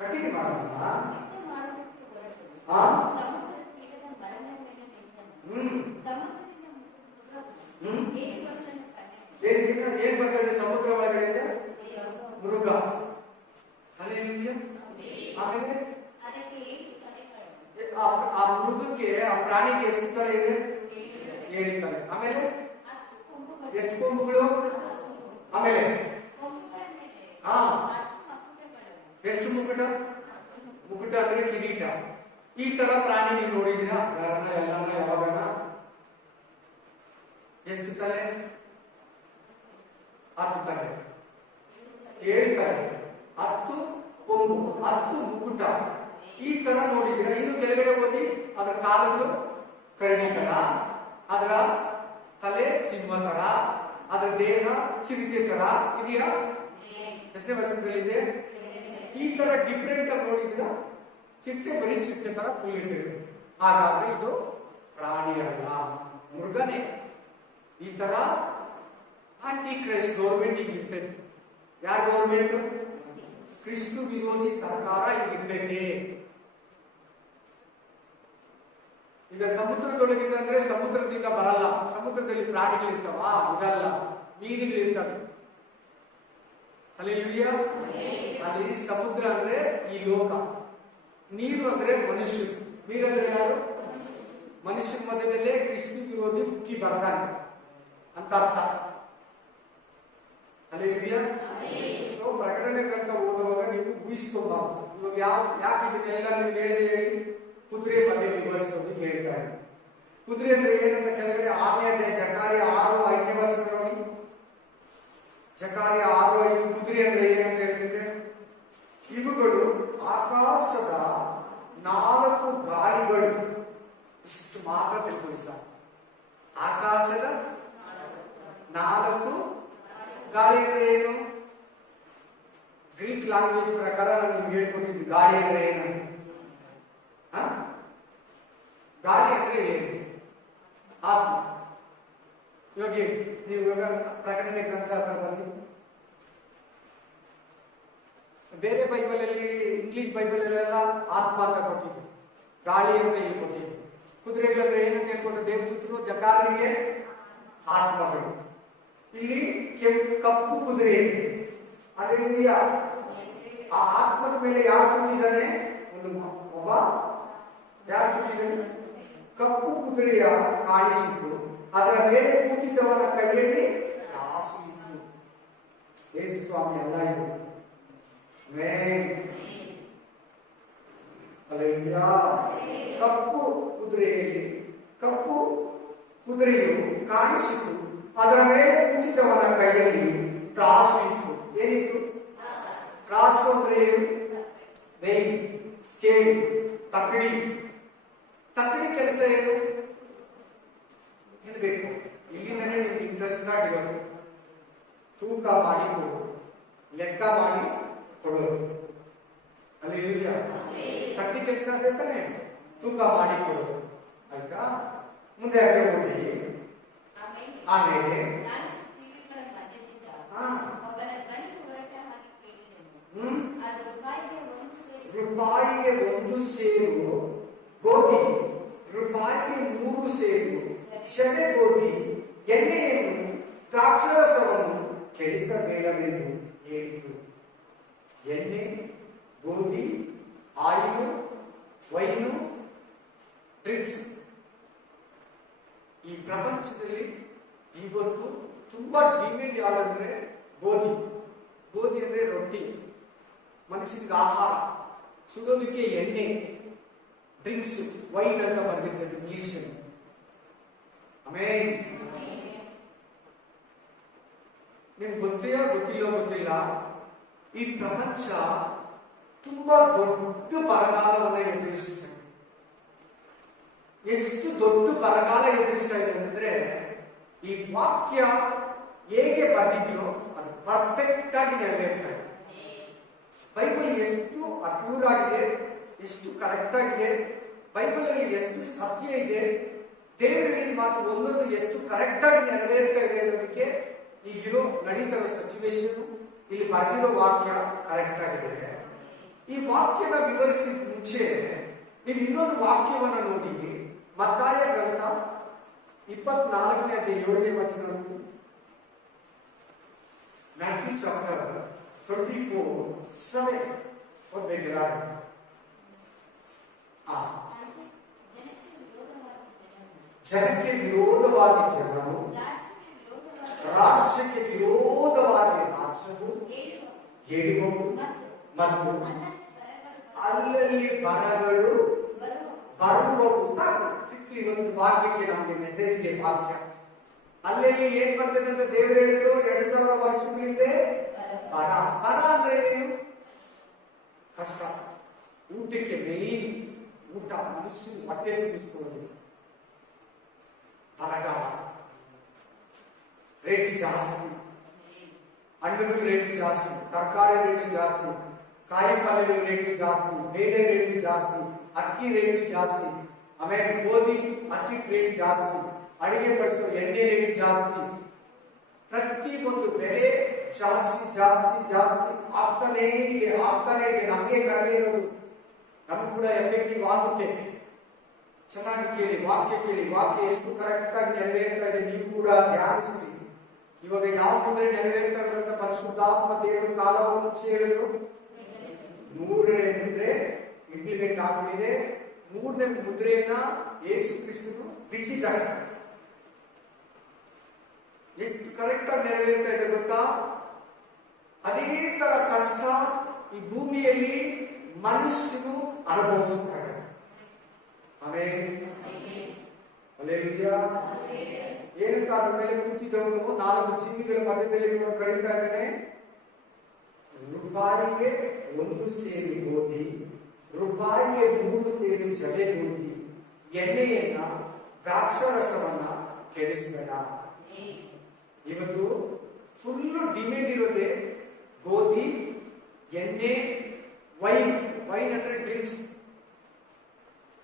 ಕಂಟಿನ್ಯೂ ಮಾಡೋಣ. ಏನ್ ಬರ್ತದೆ ಸಮುದ್ರ ಒಳಗಡೆಯಿಂದ? ಮೃಗ. ಆಮೇಲೆ ಆ ಮೃಗಕ್ಕೆ, ಆ ಪ್ರಾಣಿಗೆ ಎಷ್ಟು ತಲೆ ಇದೆ? 7 ತಲೆ. ಆಮೇಲೆ ಎಷ್ಟು ಕೊಂಬುಗಳು? ಆಮೇಲೆ ಎಷ್ಟು ಮುಕುಟ? ಮುಕುಟ ಅಂದ್ರೆ ಕಿರೀಟ. ಈ ತರ ಪ್ರಾಣಿ ನೀವು ನೋಡಿದೀರಾ? ಎಲ್ಲಾನ ಯಾವಾಗನ? ಎಷ್ಟು ತಲೆ? 10 ತಲೆ, 7 ತಲೆ, 10 ಕೊಂಬು, 10 ಮುಕುಟ. ಈ ತರ ನೋಡಿದ್ರೆ ಇನ್ನು ಕೆಳಗಡೆ ಓದಿ, ಅದರ ಕಾಲುಗಳು ಕರಡಿ ತರ, ಅದರ ತಲೆ ಸಿಂಹ ತರ, ಅದರ ದೇಹ ಚಿರತೆ ತರ ಇದೆಯಾ? ಎಷ್ಟನೇ ವಚನದಲ್ಲಿದೆ? ಈ ತರ ಡಿಫ್ರೆಂಟ್ ಆಗಿ ನೋಡಿದ್ರ ಚಿರತೆ ಬರೀ ಚಿರತೆ ತರ ಫುಲ್ ಇಟ್ಟಿದೆ. ಹಾಗಾದ್ರೆ ಇದು ಪ್ರಾಣಿ ಅಲ್ಲ, ಮೃಗನೇ. ಈ ತರ ಆಂಟಿ ಕ್ರೈಸ್ಟ್ ಗೌರ್ಮೆಂಟ್ ಈಗ ಇರ್ತೈತಿ. ಯಾರ ಗೌರ್ಮೆಂಟ್? ಕ್ರಿಸ್ತು ವಿರೋಧಿ ಸರ್ಕಾರ ಈಗ ಇರ್ತೈತಿ. ಈಗ ಸಮುದ್ರದೊಳಗಿಂದ ಅಂದ್ರೆ ಸಮುದ್ರದಿಂದ ಬರಲ್ಲ. ಸಮುದ್ರದಲ್ಲಿ ಪ್ರಾಣಿಗಳಿರ್ತಾವ? ಇರಲ್ಲ. ಮೀನುಗಳಿರ್ತವೆ. ಹಲ್ಲೆಲೂಯಾ. ಅಲ್ಲಿ ಸಮುದ್ರ ಅಂದ್ರೆ ಈ ಲೋಕ, ನೀರು ಅಂದ್ರೆ ಮನುಷ್ಯರು. ನೀರಂದ್ರೆ ಯಾರು? ಮನುಷ್ಯನ ಮಧ್ಯದಲ್ಲೇ ಕ್ರಿಸ್ತು ವಿರೋಧಿ ಹುಕ್ಕಿ ಬರ್ತಾನೆ ಅಂತ ಅರ್ಥ. ಹಲ್ಲೆಲೂಯಾ. ಸೊ ಪ್ರಕಟಣೆ ಗ್ರಂಥ ಓದುವಾಗ ನೀವು ಊಹಿಸ್ಕೊಬಾರ್ದು. ಇವಾಗ ಯಾಕೆ ಇದನ್ನೆಲ್ಲ ನೀವು ಹೇಳಿ ಕುದುರೆ ಬಗ್ಗೆ ವಿವರಿಸೋದು ಹೇಳ್ತಾರೆ. ಕುದುರೆ ಅಂದ್ರೆ ಏನಂತ ಕೆಳಗಡೆ 6ನೇ ಅಧ್ಯಾಯ ಜಕಾರ್ಯ 6:5 ವಚನ ನೋಡಿ. ಜಕಾರ್ಯ 6:5 ಕುದುರೆ ಅಂದ್ರೆ ಏನಂತ ಹೇಳ್ತಿದ್ದೆ? ಇವುಗಳು ಆಕಾಶದ 4 ಗಾಳಿಗಳು. ಇಷ್ಟು ಮಾತ್ರ ತಿಳ್ಕೊಳ್ಳಿ ಸರ್. ಆಕಾಶದ 4 ಗಾಳಿ ಅಂದ್ರೆ ಏನು? ಗ್ರೀಕ್ ಲ್ಯಾಂಗ್ವೇಜ್ ಪ್ರಕಾರ ನಾನು ನಿಮ್ಗೆ ಹೇಳ್ಕೊಟ್ಟಿದ್ವಿ ಗಾಳಿ ಅಂದ್ರೆ ಏನು. ಗಾಳಿ ಅಂದ್ರೆ ಏನು? ಆತ್ಮ. ಇವಾಗ ನೀವು ಇವಾಗ ಪ್ರಕಟಣೆ ಗ್ರಂಥ ಹತ್ರ ಬನ್ನಿ. ಬೇರೆ ಬೈಬಲ್ ಅಲ್ಲಿ, ಇಂಗ್ಲಿಷ್ ಬೈಬಲ್ ಅಲ್ಲೆಲ್ಲ ಆತ್ಮ ಅಂತ ಕೊಟ್ಟಿದ್ರು, ಗಾಳಿ ಅಂತ ಇಲ್ಲಿ ಕೊಟ್ಟಿದ್ರು. ಕುದುರೆಗಳಂದ್ರೆ ಏನಂತ ಹೇಳ್ಕೊಟ್ಟು ದೇವದೂತರು ಜಕಾರನಿಗೆ ಆತ್ಮಗಳು. ಇಲ್ಲಿ ಕಪ್ಪು ಕುದುರೆ ಇದೆ. ಅಲ್ಲೆಲ್ಲೂಯಾ. ಆ ಆತ್ಮದ ಮೇಲೆ ಯಾರು ಕೂತಿದ್ದಾನೆ? ಒಬ್ಬ ಯಾರು ಕೂತಿದ್ದಾನೆ? ಕಪ್ಪು ಕುದುರೆಯ ಕಾಣಿಸಿತು, ಅದರ ಮೇಲೆ ಕೂತಿದ್ದವನ ಕೈಯಲ್ಲಿ ಕಾಸು ಇತ್ತು. ಯೇಸು ಸ್ವಾಮಿ ಎಲ್ಲ ಇದು. ಕಪ್ಪು ಕುದುರೆಯಲ್ಲಿ ಕಪ್ಪು ಕುದುರೆಯು ಕಾಣಿಸಿತು, ಅದರ ಮೇಲೆ ಕೂತಿದ್ದವನ ಕೈಯಲ್ಲಿ ತ್ರಾಸು ಇತ್ತು. ಏನಿತ್ತು? ತ್ರಾಸು ಅಂದ್ರೆ ಏನು? ವೇಯ್, ಸ್ಕೇಲ್, ತಕ್ಕಡಿ. ತಕ್ಕಡಿ ಕೆಲಸ ಏನು? ಬೇಕು ಇಲ್ಲಿಂದನೇ ನಿಮ್ಗೆ ಇಂಟ್ರೆಸ್ಟ್ ಆಗಿರೋದು. ತೂಕ ಮಾಡಿ ಕೊಡೋದು, ಲೆಕ್ಕ ಮಾಡಿ ಕೊಡೋದು. ಅಲ್ಲಿ ಇದೆಯಾ? ತಕ್ಕಡಿ ಕೆಲಸ ಆಗ್ಬೇಕಾನೆ ತೂಕ ಮಾಡಿ ಕೊಡೋದು. ಆಯ್ತಾ? ಮುಂದೆ ಹಾಗೆ ಓದಿ. ಆಮೇಲೆ ರೂಪಾಯಿಗೆ 1 ಸೇರು ಗೋಧಿ, ರೂಪಾಯಿಗೆ 3 ಸೇರು ಶಬೆ ಗೋಧಿ ಎಣ್ಣೆಯನ್ನು ದ್ರಾಕ್ಷಾರಸವನ್ನು ಕೆಡಿಸಬೇಡವೆಂದು ಹೇಳಿತು. ಎಣ್ಣೆ, ಗೋಧಿ, ಆಯಿಲು, ವೈನು, ಡ್ರಿಂಕ್ಸ್. ಈ ಪ್ರಪಂಚದಲ್ಲಿ ಇವತ್ತು ತುಂಬಾ ಡಿಮ್ಯಾಂಡ್ ಯಾವಂದ್ರೆ ಗೋಧಿ. ಗೋಧಿ ಅಂದ್ರೆ ರೊಟ್ಟಿ, ಮನುಷ್ಯನಿಗೆ ಆಹಾರ, ಸುಡೋದಕ್ಕೆ ಎಣ್ಣೆ, ಡ್ರಿಂಕ್ಸ್, ವೈನ್ ಅಂತ ಬರೆದಿರ್ತದೆ ಇಂಗ್ಲಿಷ್. ಆಮೇಲೆ ನಿಮ್ಗೆ ಗೊತ್ತಿಲ್ಲ, ಈ ಪ್ರಪಂಚ ತುಂಬಾ ದೊಡ್ಡ ಬರಗಾಲವನ್ನು ಎದುರಿಸುತ್ತೆ. ಎಷ್ಟು ದೊಡ್ಡ ಬರಗಾಲ ಎದುರಿಸ್ತಾ ಇದೆ ಅಂದ್ರೆ, ಈ ವಾಕ್ಯ ಹೇಗೆ ಬರೆದಿದೆಯೋ ಅದು ಪರ್ಫೆಕ್ಟ್ ಆಗಿ ನೆರವೇರ್ತಾ ಇದೆ. ಬೈಬಲ್ ಎಷ್ಟು ಅಕ್ಯೂರ್ ಆಗಿದೆ, ಎಷ್ಟು ಕರೆಕ್ಟ್ ಆಗಿದೆ, ಬೈಬಲ್ ಅಲ್ಲಿ ಎಷ್ಟು ಸತ್ಯ ಇದೆ, ದೇವರ ಮಾತು ಒಂದೊಂದು ಎಷ್ಟು ಕರೆಕ್ಟ್ ಆಗಿ ನೆರವೇರ್ತಾ ಇದೆ ಅನ್ನೋದಕ್ಕೆ ಈಗಿರೋ ನಡೀತಿರೋ ಸಿಚುವೇಶನ್, ಇಲ್ಲಿ ಬರೆದಿರೋ ವಾಕ್ಯ ಕರೆಕ್ಟ್ ಆಗಿದೆ. ಈ ವಾಕ್ಯನ ವಿವರಿಸಿದ ಮುಂಚೆ ನೀವು ಇನ್ನೊಂದು ವಾಕ್ಯವನ್ನ ನೋಡಿ. ಮತ್ತಾಯ ಗ್ರಂಥ 24ನೇ ಅಧ್ಯಾಯ 7ನೇ ವಚನ. ಮ್ಯಾಥ್ಯೂ ಚಾಪ್ಟರ್ 24:7 ಓದಬೇಕಿಲ್ಲ? ಜನಕ್ಕೆ ವಿರೋಧವಾಗಿ ಜನರು, ರಾಜ್ಯಕ್ಕೆ ವಿರೋಧವಾಗಿ ರಾಜ್ಯವು ಹೇಳುವವು ಮತ್ತು ಅಲ್ಲಲ್ಲಿ ಬರಗಳು ಬರುವವು. ಸಾಕು ಸಿಕ್ತು ಇವತ್ತು ವಾಕ್ಯಕ್ಕೆ, ನಮಗೆ ಮೆಸೇಜ್ಗೆ ವಾಕ್ಯ. ಅಲ್ಲಲ್ಲಿ ಏನ್ ಬರ್ತದೆ ಅಂತ ದೇವರು ಹೇಳಿದ್ರು 2000 ವರ್ಷಗಳ ಹಿಂದೆ. ಬರ ಅಂದ್ರೆ ಏನು? ಕಷ್ಟ. ಊಟಕ್ಕೆ ಮೇನ್ ಊಟ ಮನುಷ್ಯನ ಹೊಟ್ಟೆ ತುಂಬಿಸ್ಕೊಳ್ಳೋದು. ಬರಗಾಲ, ರೇಟ್ ಜಾಸ್ತಿ, ಹಣ್ಣುಗಳ ರೇಟ್ ಜಾಸ್ತಿ, ತರಕಾರಿ ರೇಟ್ ಜಾಸ್ತಿ, ಕಾಯಿ ಪಲ್ಯಗಳ ರೇಟ್ ಜಾಸ್ತಿ, ಬೇಳೆ ರೇಟ್ ಜಾಸ್ತಿ, ಅಕ್ಕಿ ರೇಟ್ ಜಾಸ್ತಿ, ಆಮೇಲೆ ಗೋಧಿ ಹಸಿ ರೇಟ್ ಜಾಸ್ತಿ, ಅಡಿಗೆ ಬಳಸೋ ಎಣ್ಣೆ ರೇಟ್ ಜಾಸ್ತಿ, ಪ್ರತಿ ಒಂದು ಬೆಲೆ ಜಾಸ್ತಿ ಜಾಸ್ತಿ ಜಾಸ್ತಿ ಆಗ್ತಾನೇ ಇದೆ. ನಮಗೆ ಕಡಿಮೆ ಇರೋದು, ನಮ್ಗೆ ಕೂಡ ಎಫೆಕ್ಟಿವ್ ಆಗುತ್ತೆ. ಚೆನ್ನಾಗಿ ಕೇಳಿ, ವಾಕ್ಯ ಎಷ್ಟು ಕರೆಕ್ಟ್ ಆಗಿ ನೆರವೇರ್ತಾ ಇದೆ ನೀವು ಕೂಡ ಧ್ಯಾನಿಸಿ. ಇವಾಗ ಯಾವ ಮುದ್ರೆ ನೆರವೇರ್ತಾ ಇರೋದಂತ ಪರಿಶುದ್ಧಾತ್ಮ ದೇವರು ಕಾಲವನ್ನು ಮುಂಚೆ ಹೇಳಿದ್ರು. 3ನೇ ಮುದ್ರೆ ಇಂಪ್ಲಿಮೆಂಟ್ ಆಗ್ಬಿಟ್ಟಿದೆ. 3ನೇ ಮುದ್ರೆಯನ್ನ ಯೇಸು ಕ್ರಿಸ್ತನು ಬಿಚ್ಚಿದ್ದಾರೆ. ಎಷ್ಟು ಕರೆಕ್ಟ್ ಆಗಿ ನೆರವೇರ್ತಾ ಇದೆ ಗೊತ್ತಾ? ಅದೇ ತರ ಕಷ್ಟ ಈ ಭೂಮಿಯಲ್ಲಿ ಮನುಷ್ಯನು ಅನುಭವಿಸ್ತಾರೆ. ಏನಂತ ಅದ್ರ ಮೇಲೆ ಕೂತಿದ್ದವನು 4 ಚಿನ್ನಿಗಳ ಮಧ್ಯದಲ್ಲಿ ಕರೀತಾ ಇದ್ದಾನೆ. ರೂಪಾಯಿಗೆ 1 ಸೇರು ಗೋಧಿ, ರೂಪಾಯಿಗೆ 3 ಸೇರು ಜವೆ ಗೋಧಿ, ಎಣ್ಣೆಯನ್ನ ದ್ರಾಕ್ಷಾರಸವನ್ನ ಕೆಡಿಸಬೇಡ. ಇವತ್ತು ಫುಲ್ ಡಿಮ್ಯಾಂಡ್ ಇರೋದೇ ಗೋಧಿ, ಎಣ್ಣೆ, ವೈನ್ ಅಂದ್ರೆ ಡ್ರಿಂಕ್ಸ್.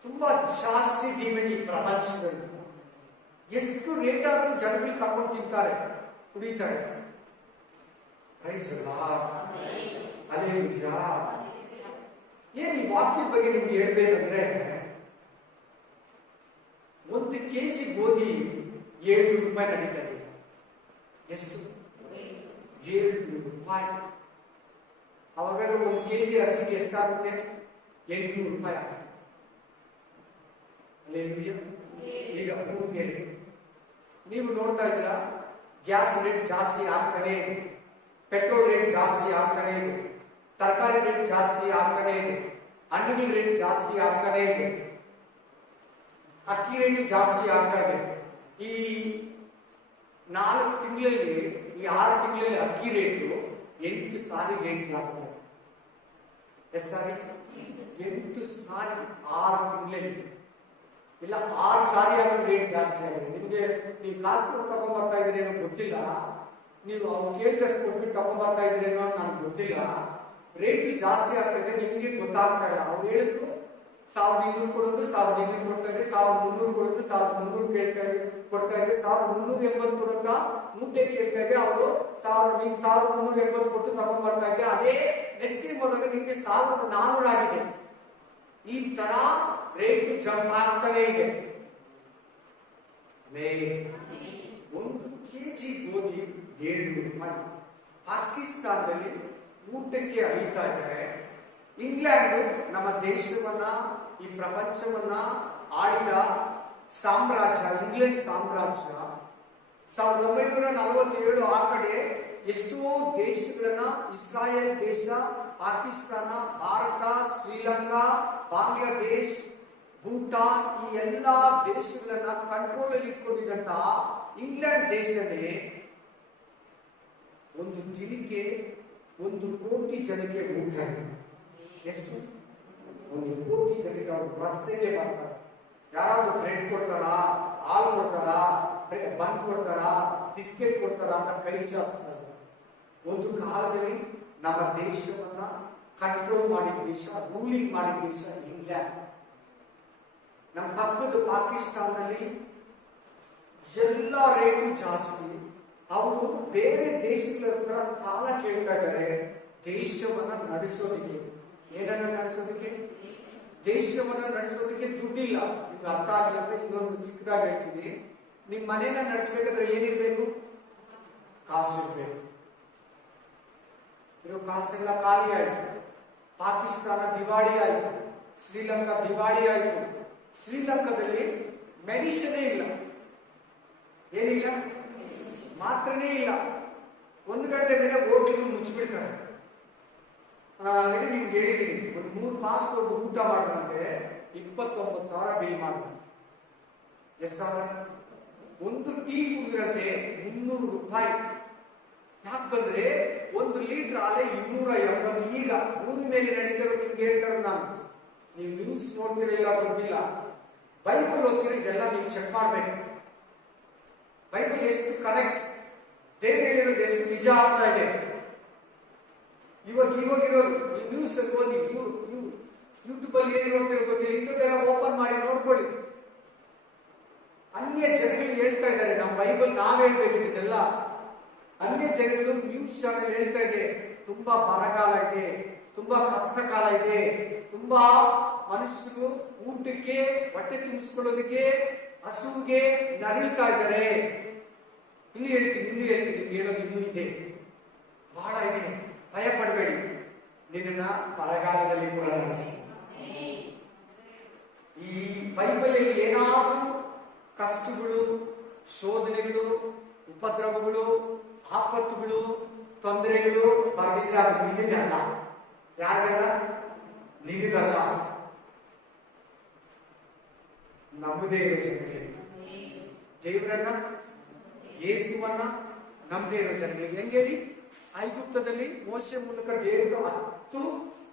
ತುಂಬಾ ಜಾಸ್ತಿ ಡಿಮ್ಯಾಂಡ್ ಈ ಪ್ರಪಂಚದಲ್ಲಿ. ಎಷ್ಟು ರೇಟ್ ಆದ್ರೂ ಜನಗಳು ತಗೊಂಡು ತಿಂತಾರೆ, ಕುಡಿತಾರೆ. ಏನ್ ಈ ವಾಕ್ಯದ ಬಗ್ಗೆ ನಿಮ್ಗೆ ಹೇಳ್ಬೇಕಂದ್ರೆ, 1 kg ಗೋಧಿ 700 ರೂಪಾಯಿ ನಡೀತಾ ಇದೆ. ಎಷ್ಟು? 700 ರೂಪಾಯಿ. ಅವಾಗಾದ್ರೆ 1 kg ಹಸಿಗೆ ಎಷ್ಟಾಗುತ್ತೆ? 800 ರೂಪಾಯಿ ಆಗುತ್ತೆ. ಈಗ ನೀವು ನೋಡ್ತಾ ಇದ್ದೀರಾ, ಗ್ಯಾಸ್ ರೇಟ್ ಜಾಸ್ತಿ ಆಗ್ತಾನೆ ಇದೆ, ಪೆಟ್ರೋಲ್ ರೇಟ್ ಜಾಸ್ತಿ ಆಗ್ತಾನೆ ಇದೆ, ತರಕಾರಿ ರೇಟ್ ಜಾಸ್ತಿ ಆಗ್ತಾನೆ ಇದೆ, ಹಣ್ಣುಗಳ ರೇಟ್ ಜಾಸ್ತಿ ಆಗ್ತಾನೆ ಇದೆ, ಅಕ್ಕಿ ರೇಟ್ ಜಾಸ್ತಿ ಆಗ್ತಾ ಇದೆ. ಈ 4 ತಿಂಗಳಲ್ಲಿ, ಈ 6 ತಿಂಗಳಲ್ಲಿ ಅಕ್ಕಿ ರೇಟು 8 ಸಾರಿ ರೇಟ್ ಜಾಸ್ತಿ ಆಗಿದೆ. ಎಷ್ಟು ಸಾರಿ? 8 ಸಾರಿ 6 ತಿಂಗಳಲ್ಲಿ. ಇಲ್ಲ 6 ಸಾರಿ ಆದ್ರೂ ರೇಟ್ ಜಾಸ್ತಿ ಆಗಿದೆ. ನಿಮ್ಗೆ ನೀವು ಕಾಸು ಕೊಟ್ಟು ತಗೊಂಡ್ಬರ್ತಾ ಇದ್ದೀರೇನೋ ಗೊತ್ತಿಲ್ಲ, ನೀವು ಅವ್ರು ಕೇಳಿದಷ್ಟು ಕೊಟ್ಬಿಟ್ಟು ತಗೊಂಡ್ಬರ್ತಾ ಇದ್ದೀರೇನೋ ಅಂತ ನನಗೆ ಗೊತ್ತಿಲ್ಲ. ರೇಟ್ ಜಾಸ್ತಿ ಆಗ್ತದೆ, ನಿಮ್ಗೆ ಗೊತ್ತಾಗ್ತಾ ಇಲ್ಲ. ಅವ್ರು ಹೇಳಿದ್ರು 1200 ಕೊಡೋದು 1200 ಕೊಡ್ತಾ ಇದ್ರೆ, 1300 ಕೊಡೋದು 1300 ಕೊಡ್ತಾ ಇದ್ರೆ, 1380 ಕೊಡೋದ ಮೂಟೆ ಕೇಳ್ತಾ ಇದ್ರೆ ಅವರು 1380 ಕೊಟ್ಟು ತಗೊಂಡ್ಬರ್ತಾ ಇದ್ರೆ, ಅದೇ ನೆಕ್ಸ್ಟ್ ಟೈಮ್ ಹೋದಾಗ ನಿಮ್ಗೆ 1400 ಆಗಿದೆ. ಈ ತರ ರೇಟ್ ಜಂಪ್ ಆಗ್ತಾನೆ ಇದೆ. 1 kg ಗೋಧಿ 700 ರೂಪಾಯಿ. ಪಾಕಿಸ್ತಾನದಲ್ಲಿ ಊಟಕ್ಕೆ ಅಳಿತಾ ಇದ್ದಾರೆ. ಇಂಗ್ಲೆಂಡ್ ನಮ್ಮ ದೇಶವನ್ನ, ಈ ಪ್ರಪಂಚವನ್ನ ಆಳಿದ ಸಾಮ್ರಾಜ್ಯ, ಇಂಗ್ಲೆಂಡ್ ಸಾಮ್ರಾಜ್ಯ. 1947 ಆ ಕಡೆ ಎಷ್ಟೋ ದೇಶಗಳನ್ನ, ಇಸ್ರಾಯೇಲ್ ದೇಶ, ಪಾಕಿಸ್ತಾನ, ಭಾರತ, ಶ್ರೀಲಂಕಾ, ಬಾಂಗ್ಲಾದೇಶ್, ಭೂಟಾನ್, ಈ ಎಲ್ಲಾ ದೇಶಗಳನ್ನ ಕಂಟ್ರೋಲ್ ಅಲ್ಲಿ ಇಟ್ಕೊಂಡಿದ್ದಂತಹ ಇಂಗ್ಲೆಂಡ್ ದೇಶನೇ ಒಂದು ದಿನಕ್ಕೆ 1 ಕೋಟಿ ಜನಕ್ಕೆ ಊಟ. ಎಷ್ಟು? 1 ಕೋಟಿ ಜನಕ್ಕೆ ಅವರು ರಸ್ತೆಗೆ ಬರ್ತಾರೆ. ಯಾರಾದ್ರೂ ಬ್ರೆಡ್ ಕೊಡ್ತಾರಾ, ಹಾಲು ಕೊಡ್ತಾರಾ, ಬನ್ ಕೊಡ್ತಾರಾ, ಬಿಸ್ಕೆಟ್ ಕೊಡ್ತಾರಾ ಅಂತ ಕೈ ಚಾಚ್ತಾರೆ. ಒಂದು ಕಾಲದಲ್ಲಿ ನಮ್ಮ ದೇಶವನ್ನ ಕಂಟ್ರೋಲ್ ಮಾಡಿದ ದೇಶ, ರೂಲಿಂಗ್ ಮಾಡಿದ ದೇಶ ಇಂಗ್ಲೆಂಡ್. ನಮ್ಮ ಪಕ್ಕದ ಪಾಕಿಸ್ತಾನದಲ್ಲಿ ಎಲ್ಲ ರೇಟು ಜಾಸ್ತಿ. ಅವರು ಬೇರೆ ದೇಶಗಳ ಹತ್ರ ಸಾಲ ಕೇಳ್ತಾ ಇದ್ದಾರೆ ದೇಶವನ್ನ ನಡೆಸೋದಕ್ಕೆ. ಏನನ್ನ ನಡೆಸೋದಕ್ಕೆ? ದೇಶವನ್ನ ನಡೆಸೋದಕ್ಕೆ ದುಡ್ಡಿಲ್ಲ. ನಿಮ್ಗೆ ಅರ್ಥ ಆಗಿಲ್ಲ ಅಂದ್ರೆ ಇನ್ನೊಂದು ಚಿಕ್ಕದಾಗಿ ಹೇಳ್ತೀನಿ. ನಿಮ್ ಮನೇನ ನಡೆಸಬೇಕಾದ್ರೆ ಏನಿರ್ಬೇಕು? ಕಾಸು ಇರ್ಬೇಕು. ಇರೋ ಕಾಸೆಲ್ಲ ಖಾಲಿ ಆಯ್ತು. ಪಾಕಿಸ್ತಾನ ದಿವಾಳಿ ಆಯ್ತು, ಶ್ರೀಲಂಕಾ ದಿವಾಳಿ ಆಯ್ತು. ಶ್ರೀಲಂಕಾದಲ್ಲಿ ಮೆಡಿಸಿನೇ ಇಲ್ಲ, ಏನಿಲ್ಲ, ಮಾತ್ರನೇ ಇಲ್ಲ. 1 ಗಂಟೆ ಮೇಲೆ ಹೋಟ್ಲು ಮುಚ್ಚಿಬಿಡ್ತಾರೆ. ನಿಮ್ಗೆ ಹೇಳಿದ್ದೀನಿ, ಒಂದು 3 ಪಾಸ್ಪೋರ್ಟ್ ಊಟ ಮಾಡಿದಂತೆ 29,000 ಬಿಲ್ ಮಾಡಿದ್ರು. ಎಷ್ಟು ಸಾವಿರ? 1 ಟೀ ಕುಡಿದ್ರಂತೆ 300 ರೂಪಾಯಿ. ಯಾಕಂದ್ರೆ 1 ಲೀಟರ್ ಹಾಲೆ 280. ಈಗ ಭೂಮಿ ಮೇಲೆ ನಡೀತಾರೋ ನಿಮ್ಗೆ ಹೇಳ್ತಾರ ನಾನು, ನೀವು ನ್ಯೂಸ್ ನೋಡ್ತಿರಲಿಲ್ಲ ಗೊತ್ತಿಲ್ಲ, ಬೈಬಲ್ ಓದ್ತಿರೋ ಇದೆಲ್ಲ ನೀವು ಚೆಕ್ ಮಾಡ್ಬೇಕು. ಬೈಬಲ್ ಎಷ್ಟು ಕರೆಕ್ಟ್, ದೇವ್ರು ಹೇಳಿರೋದು ಎಷ್ಟು ನಿಜ ಆಗ್ತಾ ಇದೆ. ಇವಾಗಿರೋದು ಈ ನ್ಯೂಸ್ ಅಲ್ಲಿ ಓದಿ, ಯೂಟ್ಯೂಬ್ ಅಲ್ಲಿ ಏನ್ ನೋಡ್ತಿರೋ ಗೊತ್ತಿಲ್ಲ, ಇಂಥದ್ದೆಲ್ಲ ಓಪನ್ ಮಾಡಿ ನೋಡ್ಕೊಳ್ಳಿ. ಅನ್ಯ ಜನಗಳು ಹೇಳ್ತಾ ಇದ್ದಾರೆ, ನಮ್ಮ ಬೈಬಲ್ ನಾವ್ ಹೇಳ್ಬೇಕಿದ್ದೆಲ್ಲ. ಅನ್ಯ ಜನಗಳು ನ್ಯೂಸ್ ಚಾನೆಲ್ ಹೇಳ್ತಾ ಇದೆ, ತುಂಬಾ ಬರಗಾಲ ಇದೆ, ತುಂಬಾ ಕಷ್ಟ ಕಾಲ ಇದೆ, ತುಂಬಾ ಮನುಷ್ಯರು ಊಟಕ್ಕೆ ಹೊಟ್ಟೆ ತುಂಬಿಸ್ಕೊಳ್ಳೋದಕ್ಕೆ ಹಸುವಿಗೆ ನರಳ್ತಾ ಇದ್ದಾರೆ. ಇನ್ನು ಹೇಳ್ತೀನಿ ಹೇಳೋದು ಇನ್ನೂ ಇದೆ, ಬಹಳ ಇದೆ, ಭಯ ಪಡಬೇಡಿ, ನಿನ್ನ ಬರಗಾಲದಲ್ಲಿ ಕೂಡ ನಡೆಸ್ತೀನಿ. ಈ ಬೈಬಲ್ ಅಲ್ಲಿ ಏನಾದರೂ ಕಷ್ಟಗಳು, ಶೋಧನೆಗಳು, ಉಪದ್ರವಗಳು, ಆಪತ್ತುಗಳು, ತೊಂದರೆಗಳು ಬರೆದಿದ್ರೆ ಅದು ನಿನಗಲ್ಲ. ಯಾರಿಗಲ್ಲ? ನಿನಗಲ್ಲ, ನಮ್ಮದೇ ಇರೋ ಜನಗಳಿಗೆ. ದೇವರನ್ನ, ಯೇಸುವನ್ನ ನಮ್ಮದೇ ಇರೋ ಜನಗಳಿಗೆ. ಹೆಂಗೆ ಹೇಳಿ? ಐಗುಪ್ತದಲ್ಲಿ ಮೋಶೆ ಮೂಲಕ ದೇವರು 10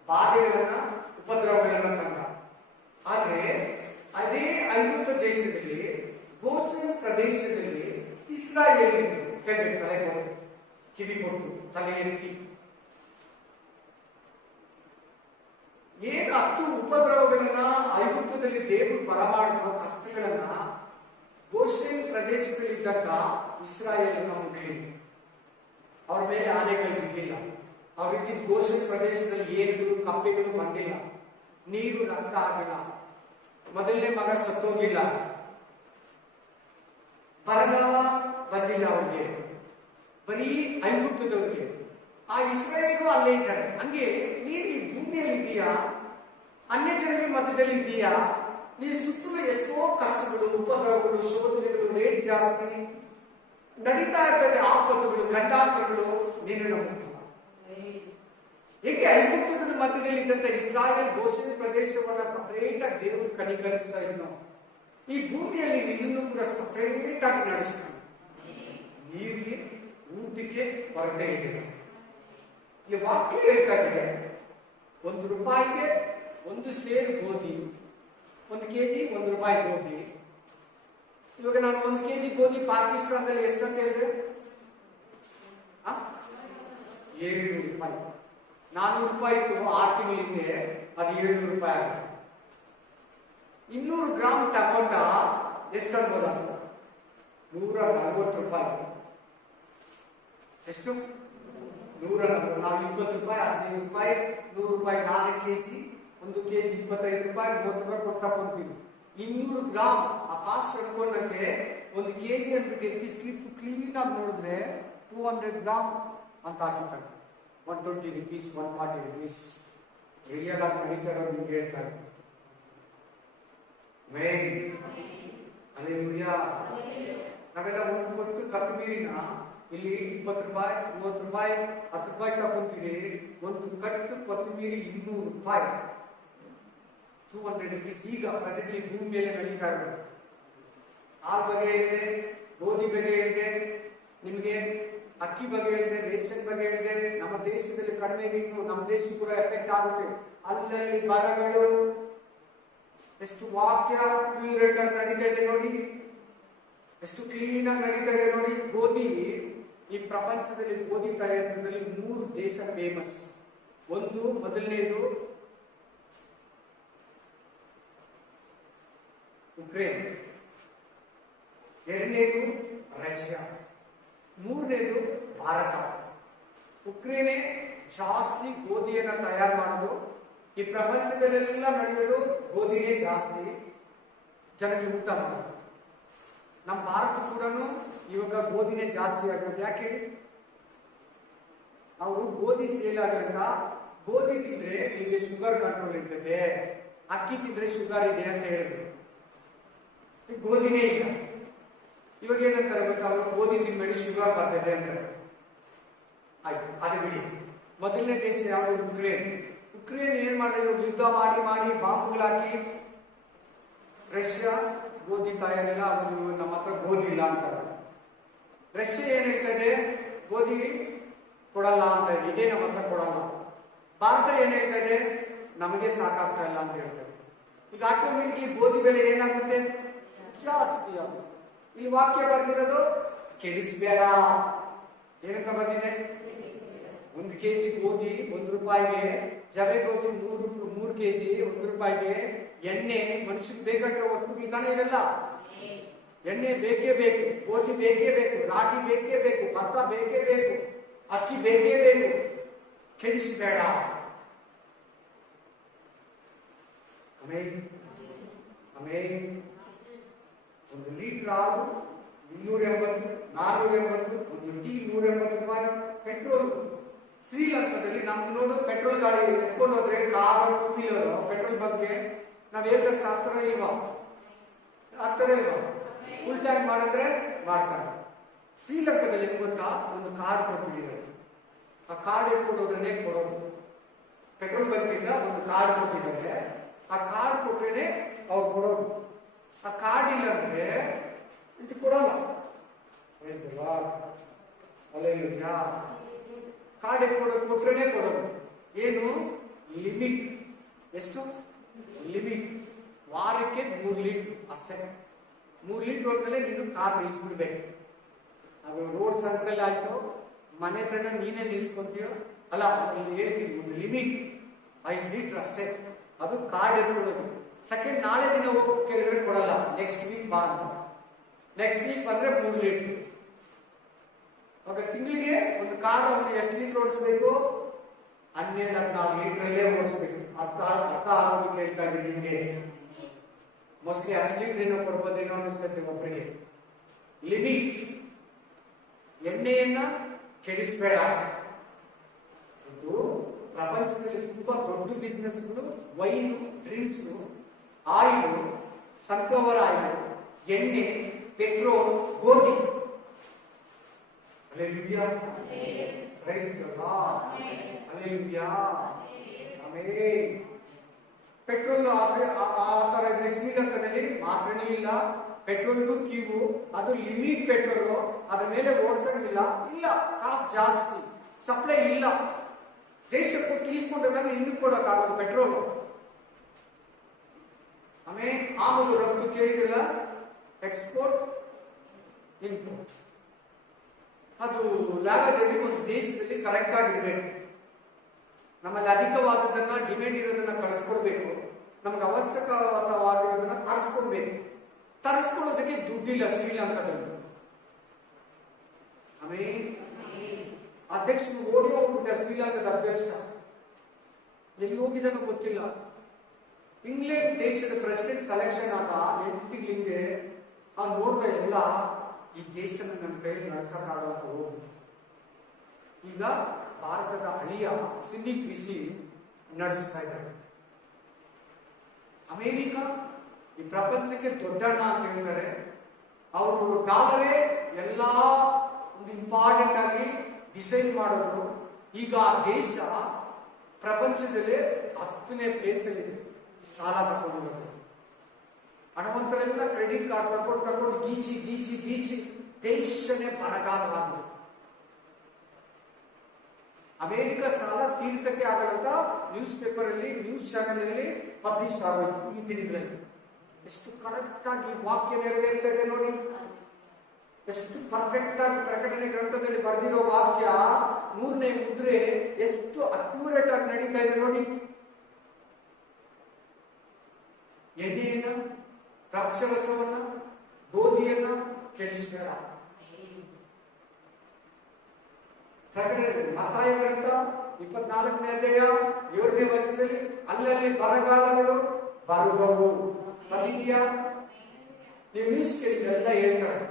ಬಾಧೆಗಳನ್ನ, ಉಪದ್ರವಗಳನ್ನ ತಂದ. ಆದ್ರೆ ಅದೇ ಐಗುಪ್ತ ದೇಶದಲ್ಲಿ, ಗೋಷೆನ್ ಪ್ರದೇಶದಲ್ಲಿ ಇಸ್ರಾಯೇಲ್ಯರು ಕೇಳಬೇಕು, ತಲೆ ಕೊಟ್ಟು, ಕಿವಿ ಕೊಟ್ಟು, ತಲೆ ಎತ್ತಿ, ಏನು 10 ಉಪದ್ರವಗಳನ್ನ ಐಗುಪ್ತದಲ್ಲಿ ದೇವರು ಬರಮಾಡುವ ಕಷ್ಟಗಳನ್ನ ಗೋಷೆನ್ ಪ್ರದೇಶದಲ್ಲಿದ್ದಂತ ಇಸ್ರಾಯೇಲನ್ನ ಮುಗಿಲಿ. ಅವ್ರ ಮೇಲೆ ಆನೆಗಳು ಬಿದ್ದಿಲ್ಲ. ಅವ್ರಿದ್ದಿದ್ದ ಗೋಷೆನ್ ಪ್ರದೇಶದಲ್ಲಿ ಏನುಗಳು, ಕಪ್ಪೆಗಳು ಬಂದಿಲ್ಲ, ನೀರು ರಕ್ತ ಆಗಿಲ್ಲ, ಮೊದಲನೇ ಮಗ ಸತ್ತೋಗಿಲ್ಲ, ಬರಗಾಲ ಬಂದಿಲ್ಲ ಅವ್ರಿಗೆ, ಬರೀ ಐಗುಪ್ತದವ್ರಿಗೆ. ಆ ಇಸ್ರಾಯೇಲರು ಅಲ್ಲೇ ಇದ್ದಾರೆ. ಹಂಗೆ ನೀನು ಈ ಭೂಮಿಯಲ್ಲಿ ಇದ್ದೀಯಾ, ಅನ್ಯ ಜನಗಳ ಮಧ್ಯದಲ್ಲಿ ಇದ್ದೀಯಾ, ನೀ ಸುತ್ತಲೂ ಎಷ್ಟೋ ಕಷ್ಟಗಳು, ಉಪದ್ರವಗಳು, ಶೋಧನೆಗಳು, ರೇಟ್ ಜಾಸ್ತಿ ನಡೀತಾ ಇರ್ತದೆ, ಆಪತ್ತುಗಳು, ಗಂಡಾಂತರಗಳು ನಿನ್ನನ್ನು ಮುಟ್ಟಿಲ್ಲ. ಹೇಗೆ ಐಗುಪ್ತದ ಮಧ್ಯದಲ್ಲಿ ಇದ್ದಂತ ಇಸ್ರಾಯೇಲ್ ಗೋಷೆನ್ ಪ್ರದೇಶವನ್ನ ಸಪರೇಟ್ ಆಗಿ ದೇವರು ಕನಿಕರಿಸ್ತಾ ಇದ್ನೋ, ಈ ಭೂಮಿಯಲ್ಲಿ ನಿನ್ನನ್ನು ಕೂಡ ಸಪರೇಟ್ ಆಗಿ ನಡೆಸ್ತಾನೆ. ನೀರಿಗೆ, ಊಟಕ್ಕೆ ಕೊರತೆ ಇದೆ. ಇಲ್ಲಿ ವಾಕ್ಯ ಹೇಳ್ತಾ ಇದೆ, 1 ರೂಪಾಯಿಗೆ 1 ಸೇರು ಗೋಧಿ, 1 ಕೆಜಿ 1 ರೂಪಾಯಿ ಗೋಧಿ. ಇವಾಗ ನಾನು 1 ಕೆಜಿ ಗೋಧಿ ಪಾಕಿಸ್ತಾನದಲ್ಲಿ ಎಷ್ಟಂತ ಹೇಳಿದ್ರೆ 700 ರೂಪಾಯಿ. 400 ರೂಪಾಯಿ ಇತ್ತು 6 ತಿಂಗಳ ಹಿಂದೆ, ಅದು 700 ರೂಪಾಯಿ ಆಗಿದೆ. 200 ಗ್ರಾಮ್ ಟೊಮೊಟ ಎಷ್ಟು ಅನ್ಬೋದ? 140 ರೂಪಾಯಿ. ಎಷ್ಟು? 140. ನಾವು 20 ರೂಪಾಯಿ, 15 ರೂಪಾಯಿ, 100 ರೂಪಾಯಿ 4 ಕೆಜಿ, 1 ಕೆಜಿ 25 ರೂಪಾಯಿ, 30 ರೂಪಾಯಿ ಕೊಡ್ತಾ ಕೊಡ್ತೀವಿ. 200 ಗ್ರಾಮ್ ಆ ಕಾಸ್ಟ್ ಅನ್ಕೊಂಡಂತೆ 1 ಕೆಜಿ ಅಂದ್ಬಿಟ್ಟು ಎತ್ತಿ ಸ್ಲಿಪ್ ಕ್ಲೀನ್ ಆಗಿ ನೋಡಿದ್ರೆ 200 ಗ್ರಾಮ್ ಅಂತ ಹಾಕಿರ್ತಾರೆ. 120 rupees, 140 rupees. ರಿಯಲ್ ಆಗಿ ನಡೀತಾ ಇರೋದು ನಿಮ್ಗೆ ಹೇಳ್ತಾ ಇದ್ದೀನಿ. ನಾವೆಲ್ಲ ಒಂದು ಕೊಟ್ಟು ಕೊತ್ತಂಬರಿನ ಇಲ್ಲಿ 20 ರೂಪಾಯಿ, 30 ರೂಪಾಯಿ, 10 ರೂಪಾಯಿ ತಗೊಂತೀವಿ. ಒಂದು ಕಟ್ಟು ಕೊತ್ತಂಬರಿ 200 ರೂಪಾಯಿ, 200 rupees. ಈಗ ಪ್ರೆಸೆಂಟ್ಲಿ ಭೂಮಿ ಮೇಲೆ ನಡೀತಾ ಇರೋದು. ಹಾಲ್ ಬಗ್ಗೆ ಹೇಳಿದೆ, ಗೋಧಿ ಬಗ್ಗೆ ಹೇಳಿದೆ, ನಿಮಗೆ ಅಕ್ಕಿ ಬಗ್ಗೆ ಹೇಳಿದೆ, ರೇಷನ್ ಬಗ್ಗೆ ಹೇಳಿದೆ. ನಮ್ಮ ದೇಶದಲ್ಲಿ ಕಡಿಮೆ ಇದೆ, ಇನ್ನು ನಮ್ಮ ದೇಶ ಕೂಡ ಎಫೆಕ್ಟ್ ಆಗುತ್ತೆ. ಅಲ್ಲಲ್ಲಿ ಬರಗಳು, ಎಷ್ಟು ವಾಕ್ಯ ಪ್ಯೂರಿಟ್ ಆಗಿ ನಡೀತಾ ಇದೆ ನೋಡಿ, ಎಷ್ಟು ಕ್ಲೀನ್ ಆಗಿ ನಡೀತಾ ಇದೆ ನೋಡಿ. ಗೋಧಿ, ಈ ಪ್ರಪಂಚದಲ್ಲಿ ಗೋಧಿ ತಯಾರಿಸೋದ್ರಲ್ಲಿ 3 ದೇಶ ಫೇಮಸ್. ಒಂದು, ಮೊದಲನೇದು ಉಕ್ರೇನ್, ಎರಡನೇದು ರಷ್ಯಾ, ಮೂರನೇದು ಭಾರತ. ಉಕ್ರೇನೆ ಜಾಸ್ತಿ ಗೋಧಿಯನ್ನ ತಯಾರು ಮಾಡೋದು. ಈ ಪ್ರಪಂಚದಲ್ಲೆಲ್ಲ ನಡೆಯೋದು ಗೋಧಿನೇ ಜಾಸ್ತಿ ಜನಗಳು ಊಟ ಮಾಡೋದು. ನಮ್ಮ ಭಾರತ ಕೂಡ ಇವಾಗ ಗೋಧಿನೇ ಜಾಸ್ತಿ ಆಗೋದು. ಯಾಕೆ ಹೇಳಿ? ಅವರು ಗೋಧಿ ಸೇಲ್ ಆಗಂತ, ಗೋಧಿ ತಿಂದ್ರೆ ನಿಮಗೆ ಶುಗರ್ ಕಂಟ್ರೋಲ್ ಇರ್ತದೆ, ಅಕ್ಕಿ ತಿಂದ್ರೆ ಶುಗರ್ ಇದೆ ಅಂತ ಹೇಳಿದ್ರು. ಗೋಧಿನೇ ಇಲ್ಲ. ಇವಾಗ ಏನಂತಾರೆ ಗೊತ್ತಾ, ಅವರು ಗೋಧಿ ತಿನ್ಬೇಡಿ ಶುಗರ್ ಬರ್ತದೆ ಅಂತಾರೆ. ಆಯ್ತು, ಅದು ಬಿಡಿ. ಮೊದಲನೇ ದೇಶ ಯಾವುದು? ಉಕ್ರೇನ್. ಉಕ್ರೇನ್ ಏನ್ ಮಾಡಿದ್ರೆ, ಇವಾಗ ಯುದ್ಧ ಮಾಡಿ ಮಾಡಿ ಬಾಂಬ್ಗಳಾಕಿ, ರಷ್ಯಾ ಗೋಧಿ ತಯಾರಿಲ್ಲ, ಅವರು ನಮ್ಮ ಹತ್ರ ಗೋಧಿ ಇಲ್ಲ ಅಂತಾರೆ. ರಷ್ಯಾ ಏನ್ ಹೇಳ್ತದೆ, ಗೋಧಿ ಕೊಡಲ್ಲ ಅಂತ ಇದೆ, ನಮ್ಮ ಹತ್ರ ಕೊಡಲ್ಲ. ಭಾರತ ಏನ್ ಹೇಳ್ತಾ ಇದೆ, ನಮಗೆ ಸಾಕಾಗ್ತಾ ಇಲ್ಲ ಅಂತ ಹೇಳ್ತಾರೆ. ಈಗ ಆಟೋಮೆಟಿಕ್ಲಿ ಗೋಧಿ ಬೆಲೆ ಏನಾಗುತ್ತೆ? ಜಾಸ್ತಿ ಆಗುತ್ತೆ. ಇಲ್ಲಿ ವಾಕ್ಯ ಬರ್ತಿರೋದು ಕೆಡಿಸ್ಬೇಡ. ಏನಂತ ಬಂದಿದೆ? 1 kg ಗೋಧಿ 1 ರೂಪಾಯಿಗೆ, ಜವೆ ಗೋಧಿ 3 kg 1 ರೂಪಾಯಿಗೆ, ಎಣ್ಣೆ ಮನುಷ್ಯಕ್ಕೆ ಬೇಕಾಗಿರೋ ವಸ್ತುಗಳು ತಾನೇ ಇವೆಲ್ಲ. ಎಣ್ಣೆ ಬೇಕೇ ಬೇಕು, ಗೋಧಿ ಬೇಕೇ ಬೇಕು, ರಾಗಿ ಬೇಕೇ ಬೇಕು, ಭತ್ತ ಬೇಕೇ ಬೇಕು, ಅಕ್ಕಿ ಬೇಕೇ ಬೇಕು. ಕೆಡಿಸಬೇಡ. ಆಮೇಲೆ 1 ಲೀಟರ್ ಹಾಲು 280, 480, 1 ಟೀ 180 ರೂಪಾಯಿ. ಪೆಟ್ರೋಲ್ ಶ್ರೀಲಂಕಾದಲ್ಲಿ ನಮ್ಗೆ ನೋಡು, ಪೆಟ್ರೋಲ್ ಗಾಡಿ ಎತ್ಕೊಂಡು ಹೋದ್ರೆ ಕಾರು, 2 ವೀಲರ್ ಪೆಟ್ರೋಲ್ ಬಗ್ಗೆ ನಾವ್ ಹೇಳ್ದಷ್ಟು ಆಗ್ತಾರ ಇಲ್ವಾ? ಫುಲ್ ಟ್ಯಾಂಕ್ ಮಾಡಿದ್ರೆ ಮಾಡ್ತಾರೆ. ಶ್ರೀಲಂಕಾದಲ್ಲಿ ಗೊತ್ತಾ, ಒಂದು ಕಾರ್ಡ್ ಕೊಟ್ಬಿಟ್ಟಿದ್ದಾರೆ. ಆ ಕಾರ್ಡ್ ಎತ್ಕೊಂಡು ಹೋದ್ರೆ ಕೊಡೋದು. ಪೆಟ್ರೋಲ್ ಬಂಕಿಂದ ಒಂದು ಕಾರ್ಡ್ ಕೊಟ್ಟಿದ್ದಾರೆ. ಆ ಕಾರ್ಡ್ ಕೊಟ್ರೇನೆ ಅವ್ರು ಕೊಡೋದು. ಆ ಕಾರ್ಡ್ ಇಲ್ಲ ಅಂದ್ರೆ ಇದು ಕೊಡಲ್ಲ. ಕಾರ್ಡ್ ಎತ್ಕೊಡೋದು ಕೊಟ್ರೇನೆ ಕೊಡೋದು. ಏನು ಲಿಮಿಟ್? ಎಷ್ಟು ಲಿಮಿಟ್? ವಾರಕ್ಕೆ 3 ಲೀಟರ್ ಅಷ್ಟೇ. 3 ಲೀಟರ್ ಹೋದ್ಮೇಲೆ ನೀನು ಕಾರ್ ನಿಲ್ಸ್ಬಿಡ್ಬೇಕು. ಅದು ರೋಡ್ ಸೆಂಟ್ರಲ್ಲಿ ಆಯ್ತು, ಮನೆ ಹತ್ರನ ನೀನೇ ನಿಲ್ಸ್ಕೊಂತೀಯೋ ಅಲ್ಲ, ಹೇಳ್ತೀನಿ ಒಂದು ಲಿಮಿಟ್ 5 ಲೀಟರ್ ಅಷ್ಟೇ. ಅದು ಕಾರ್ಡ್ ಎತ್ಕೊಳ್ಳೋದು. ಸೆಕೆಂಡ್ ನಾಳೆ ದಿನ ಹೋಗಿ ಕೇಳಿದ್ರೆ ಕೊಡಲ್ಲ, ನೆಕ್ಸ್ಟ್ ವೀಕ್ ಬಾ ಅಂತ. ನೆಕ್ಸ್ಟ್ ವೀಕ್ ಬಂದ್ರೆ 3 ಲೀಟರ್. ಆಗ ತಿಂಗಳಿಗೆ ಒಂದು ಕಾರ್ ಅವನು ಎಷ್ಟು ಲೀಟರ್ ಓಡಿಸ್ಬೇಕು? 12-14 ಲೀಟರಲ್ಲೇ ಓಡಿಸ್ಬೇಕು. ಅರ್ಥ ಆಗೋದು ಕೇಳ್ತಾ ಇದ್ದೀನಿ ನಿಮಗೆ. ಮೋಸ್ಟ್ಲಿ 10 ಲೀಟರ್ ಏನೋ ಕೊಡ್ಬೋದೇನೋ ಅನಿಸ್ತೈತೆ ಒಬ್ಬರಿಗೆ. ಲಿಮಿಟ್. ಎಣ್ಣೆಯನ್ನ ಕೆಡಿಸಬೇಡ. ಇದು ಪ್ರಪಂಚದಲ್ಲಿ ತುಂಬಾ ದೊಡ್ಡ ಬಿಸ್ನೆಸ್ಗಳು. Wine, drinks, oil, sunflower oil, ಎಣ್ಣೆ, ಪೆಟ್ರೋಲ್, ಗೋಧಿ. Hallelujah. Praise the Lord. Hallelujah. Amen. Petrol ಆ ತರ ಇದ್ರೆ ಶ್ರೀಲಂಕಾದಲ್ಲಿ ಮಾತ್ರನೇ ಇಲ್ಲ. ಪೆಟ್ರೋಲ್ಗೂ ಕ್ಯೂ. ಅದು ಲಿಮಿಟ್ ಪೆಟ್ರೋಲ್, ಅದ್ರ ಮೇಲೆ ಓಡಿಸಂಗಿಲ್ಲ. ಇಲ್ಲ, ಕಾಸ್ಟ್ ಜಾಸ್ತಿ, ಸಪ್ಲೈ ಇಲ್ಲ. ದೇಶಕ್ಕೆ ಈಸ್ಕೊಂಡ್ರೆ ಇನ್ನೂ ಕೊಡೋಕ್ಕಾಗೋದು ಪೆಟ್ರೋಲ್. ಆಮೇಲೆ ಆಮದು ರಫ್ತು ಕೇಳಿದಿಲ್ಲ, ಎಕ್ಸ್ಪೋರ್ಟ್ ಇನ್ಪೋರ್ಟ್. ಅದು ಲಾಭದಲ್ಲಿ ಒಂದು ದೇಶದಲ್ಲಿ ಕರೆಕ್ಟ್ ಆಗಿರ್ಬೇಕು. ನಮ್ಮಲ್ಲಿ ಅಧಿಕವಾದದನ್ನ, ಡಿಮ್ಯಾಂಡ್ ಇರೋದನ್ನ ಕಳಿಸ್ಕೊಡ್ಬೇಕು. ನಮ್ಗೆ ಅವಶ್ಯಕವಾಗಿರೋದನ್ನ ತರಿಸ್ಕೊಡ್ಬೇಕು. ತರಿಸ್ಕೊಳ್ಳೋದಕ್ಕೆ ದುಡ್ಡಿಲ್ಲ ಶ್ರೀಲಂಕಾದಲ್ಲಿ. ಆಮೇಲೆ ಅಧ್ಯಕ್ಷರು ಓಡಿ ಹೋಗ್ಬಿಟ್ಟ. ಶ್ರೀಲಂಕಾದ ಅಧ್ಯಕ್ಷ ಎಲ್ಲಿ ಹೋಗಿದ್ದಾನೋ ಗೊತ್ತಿಲ್ಲ. ಇಂಗ್ಲೆಂಡ್ ದೇಶದ ಪ್ರೆಸಿಡೆಂಟ್ ಸೆಲೆಕ್ಷನ್ ಆದ 8 ತಿಂಗಳ ಹಿಂದೆ ಅವ್ನು ನೋಡಿದ ಎಲ್ಲ, ಈ ದೇಶನ ನನ್ನ ಕೈಯಲ್ಲಿ ನಡೆಸಕ್ಕಾಗಂತ ಹೋಗಿ. ಈಗ ಭಾರತದ ಅಳಿಯ ಸಿನ್ನಿ ಬಿಸಿ ನಡೆಸ್ತಾ ಇದ್ದಾರೆ. ಅಮೆರಿಕ ಈ ಪ್ರಪಂಚಕ್ಕೆ ದೊಡ್ಡಣ್ಣ ಅಂತ ಹೇಳ್ತಾರೆ. ಅವರು ಡಾಲರೇ ಎಲ್ಲ ಒಂದು ಇಂಪಾರ್ಟೆಂಟ್ ಆಗಿ ಡಿಸೈಡ್ ಮಾಡೋದು. ಈಗ ಆ ದೇಶ ಪ್ರಪಂಚದಲ್ಲಿ 10ನೇ ಪ್ಲೇಸ್ ಅಲ್ಲಿ ಸಾಲ ತಗೊಂಡಿರೋದು. ಹಣವಂತರೆಲ್ಲ ಕ್ರೆಡಿಟ್ ಕಾರ್ಡ್ ತಗೊಂಡು ಗೀಚಿ ಗೀಚಿ ಗೀಚಿ ದೇಶನೇ ಬರಗಾಲವಾಗಿದೆ. ಅಮೆರಿಕ ಸಾಲ ತೀರ್ಸಕ್ಕೆ ಆಗಲ್ಲ. ನ್ಯೂಸ್ ಪೇಪರ್ ಅಲ್ಲಿ, ನ್ಯೂಸ್ ಚಾನೆಲ್ ಅಲ್ಲಿ ಪಬ್ಲಿಷ್ ಆಗೋಯ್ತು ಈ ದಿನಗಳಲ್ಲಿ. ಎಷ್ಟು ಕರೆಕ್ಟ್ ಆಗಿ ವಾಕ್ಯ ನೆರವೇರ್ತಾ ಇದೆ ನೋಡಿ. ಎಷ್ಟು ಪರ್ಫೆಕ್ಟ್ ಆಗಿ ಪ್ರಕಟಣೆ ಗ್ರಂಥದಲ್ಲಿ ಬರೆದಿರೋ ವಾಕ್ಯ 3ನೇ ಮುದ್ರೆ ಎಷ್ಟು ಅಕ್ಯುರೇಟ್ ಆಗಿ ನಡೀತಾ ಇದೆ ನೋಡಿ. ಎಣ್ಣೆಯನ್ನ, ದ್ರಾಕ್ಷರಸವನ್ನ, ಗೋಧಿಯನ್ನ ಕೆಡಿಸಬೇಡ. ಪ್ರಕಟಣೆ ಮತ್ತಾಯ ಗ್ರಂಥ 24ನೇ ಅಧ್ಯಾಯ 7ನೇ ವಚನದಲ್ಲಿ ಅಲ್ಲಲ್ಲಿ ಬರಗಾಲಗಳು ಬರುವವು. ಅದಿದೆಯಾ? ನೀವು ನ್ಯೂಸ್ ಕೇಳಿದ್ರೆಲ್ಲ ಹೇಳ್ತಾರೆ.